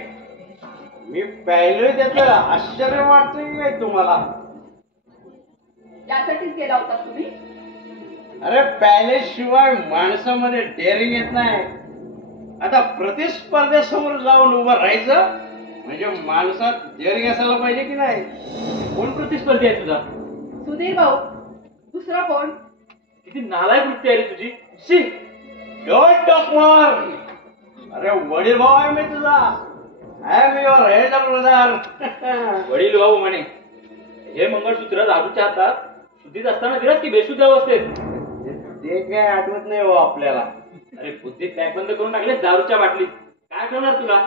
मी पाहिलं त्याचं आश्चर्य वाटतं की काय तुम्हाला? यासाठीच गेला होता तुम्ही? अरे पॅलेसशिवाय माणसामध्ये डेअरिंग येत नाही. आता प्रतिस्पर्ध्यासमोर जाऊन उभं राहायचं म्हणजे माणसात डेअरिंग असायला पाहिजे की नाही? कोण प्रतिस्पर्धी आहे तुझा? सुधीर भाऊ. दुसरा कोण? किती नालायक वृत्ती आहे रे तुझी. शी, डोंट टॉक मोर. अरे वडील भाऊ आहे मी तुझा. I am your Elder brother. वडील भाऊ म्हणे. हे मंगळसूत्र राजूच्या हातात शुद्धीत असताना दिलास की बेशुद्ध अवस्थेत? ते काय आठवत नाही हो आपल्याला. अरे बुद्धीत पॅक बंद करून टाकले दारूच्या बाटलीत. काय आठवणार तुला?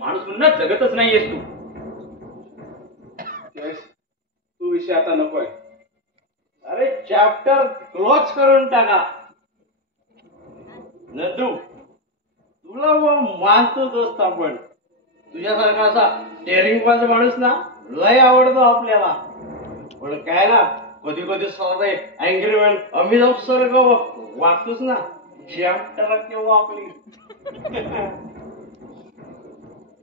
माणूस म्हणून जगतच नाहीयेस तू. तू विषय आता नकोय. अरे चॅप्टर क्लोज करून टाका. नदू, तुला मानतो दोस्त आपण. तुझ्यासारखा असा डेअरिंग बाज माणूस ना लय आवडतो आपल्याला. पण काय ना कधी कधी स्वतः अँग्रीमॅन अमिताभ सारखं वागतोस ना, चॅप्टर केव्हा आपली.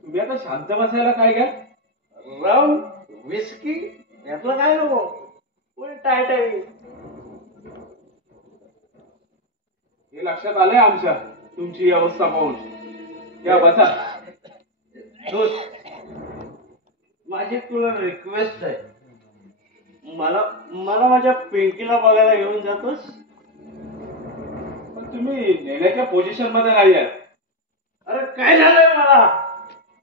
तुम्ही आता शांत बसायला काय घ्या? रम विस्की यातलं काय नको. टाईट आहे. हे लक्षात आलंय आमच्या तुमची अवस्था पाहून. या बसा. दोस्त, माझी तुला रिक्वेस्ट आहे. मला माझ्या पिंकीला बघायला घेऊन जातोस? पण तुम्ही नेण्याच्या पोझिशन मध्ये नाही आहे. अरे काय झालंय मला?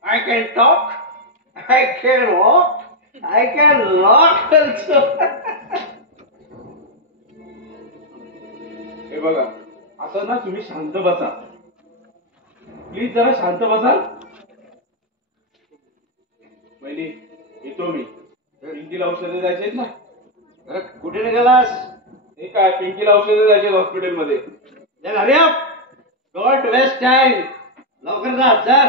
I can talk, I can walk, I can lock also. हे बघा, आता ना तुम्ही शांत बसा. प्लीज जरा शांत बसाल. पहिली येतो मी. पिंकीला औषधं द्यायची आहेत ना. अरे कुठे निघालास? हे काय, पिंकीला औषधं द्यायची आहेत हॉस्पिटलमध्ये. Hurry up, don't waste time. लवकर जा सर.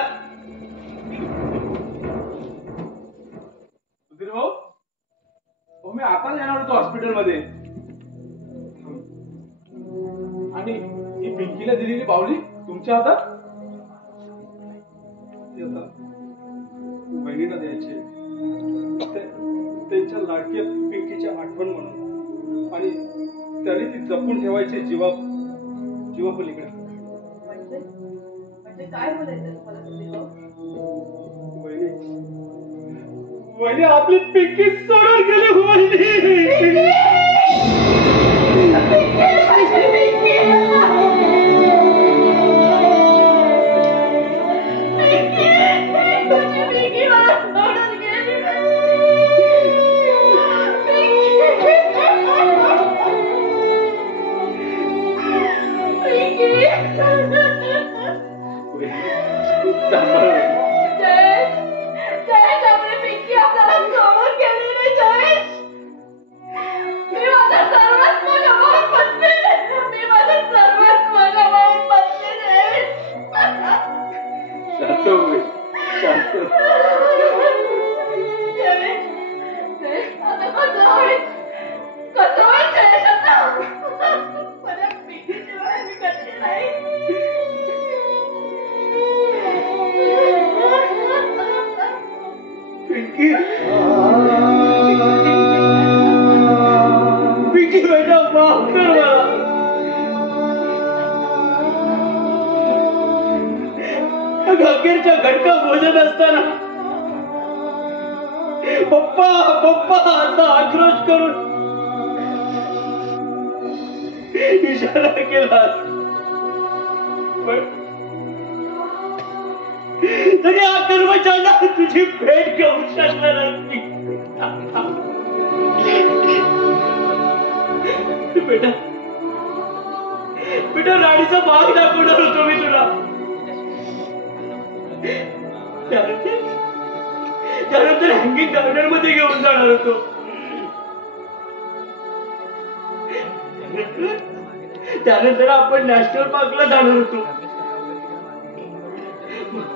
सुधीर भाऊ, हो मी आता येणार होतो हॉस्पिटलमध्ये. आणि ही पिंकीला दिलेली बावली तुमच्या हातात? बहिणीला द्यायची, त्यांच्या लाडक्या पिंकीची आठवण म्हणून. आणि त्याने ती जपून ठेवायची जीवापलीकडे. म्हणजे काय बोलायचं तुम्हाला सुधीर भाऊ? वहिनी आपली पिंकी सोडून गेली. वहिनी पिंकी पिंकी बेटा माफ कर मला. अखेरच्या घटका मोजत असताना पप्पा पप्पा असा आक्रोश करून इशारा केला, पण तरी हा कर्मचाऱ्यांना तुझी भेट घेऊ शकला नाही. बेटा बेटा राणीचा भाग दाखवणार होतो मी तुला. त्यानंतर हँगिंग गार्डन मध्ये घेऊन जाणार होतो. त्यानंतर आपण नॅशनल पार्कला जाणार होतो.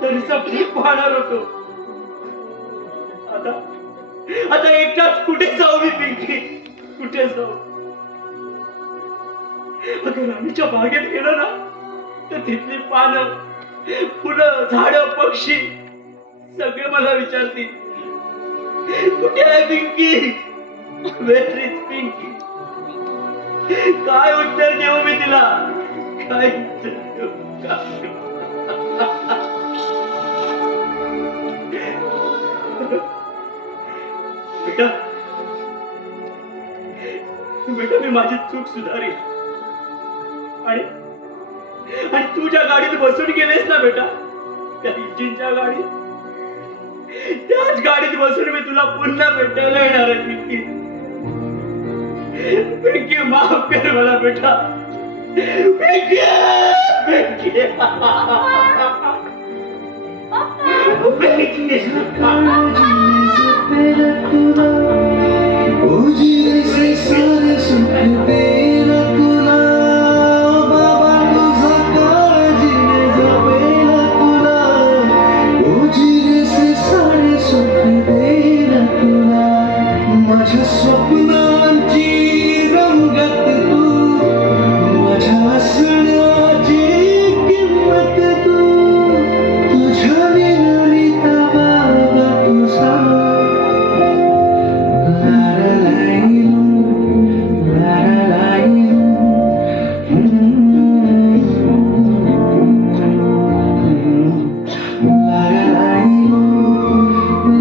तरीचा पाहणार होतो. आता आता एकटाच कुठे जाऊ मी पिंकी, कुठे जाऊ? अगं राणीच्या बागेत गेलो ना तर तिथली पानं, फुलं, झाडं, पक्षी सगळे मला विचारतील, कुठे आहे पिंकी? Where is Pinky? काय उत्तर देऊ मी तिला? काय उत्तर देऊ? बेटा बेटा मी माझी चूक सुधारी आणि तू ज्या गाडीत बसून गेलेस ना बेटा, त्या इंजिनच्या गाडीत, त्याच गाडीत बसून मी तुला पुन्हा भेटायला येणार आहे पिंकी. पिंकी माफ कर मला बेटा. पिंकी पिंकी माझ्या स्वप्नांची रंगत तू, माझ्या हसण्याची किंमत तू, तुझ्या विनोळीचा बाबा तुझा. लारालाईलू, लारालाईलू, लारालाईलू,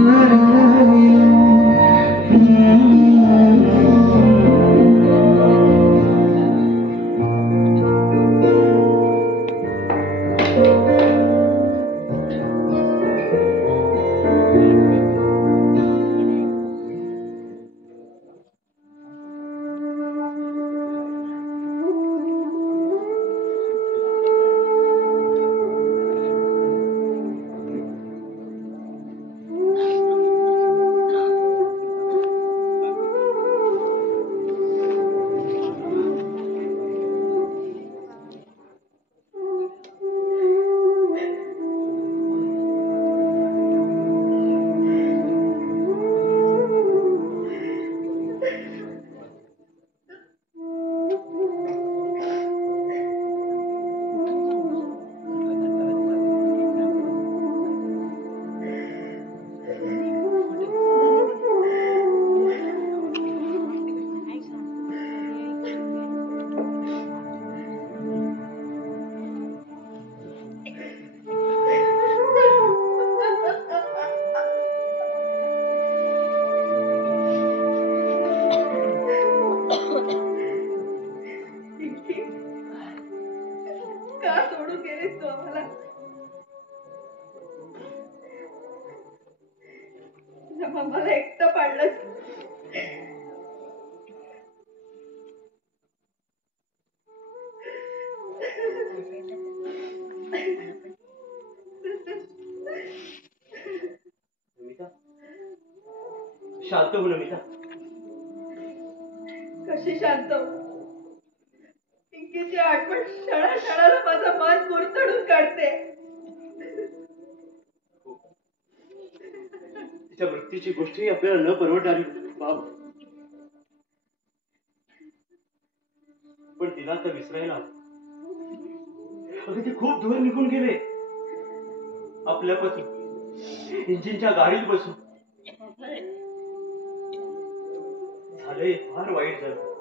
लारालाईलू. मला एकटं पाडलंस. शांत हो नमिता. कशी शांत? पिंकीची आठवण क्षणा क्षणाला माझं मन गुरतडून काढते. तिच्या वृत्तीची गोष्टही आपल्याला न परवडणारी बाब, पण तिला आता विसरायला अगं ते खूप दूर निघून गेले आपल्यापासून, इंजिनच्या गाडीत बसून. झालंय, फार वाईट झालं.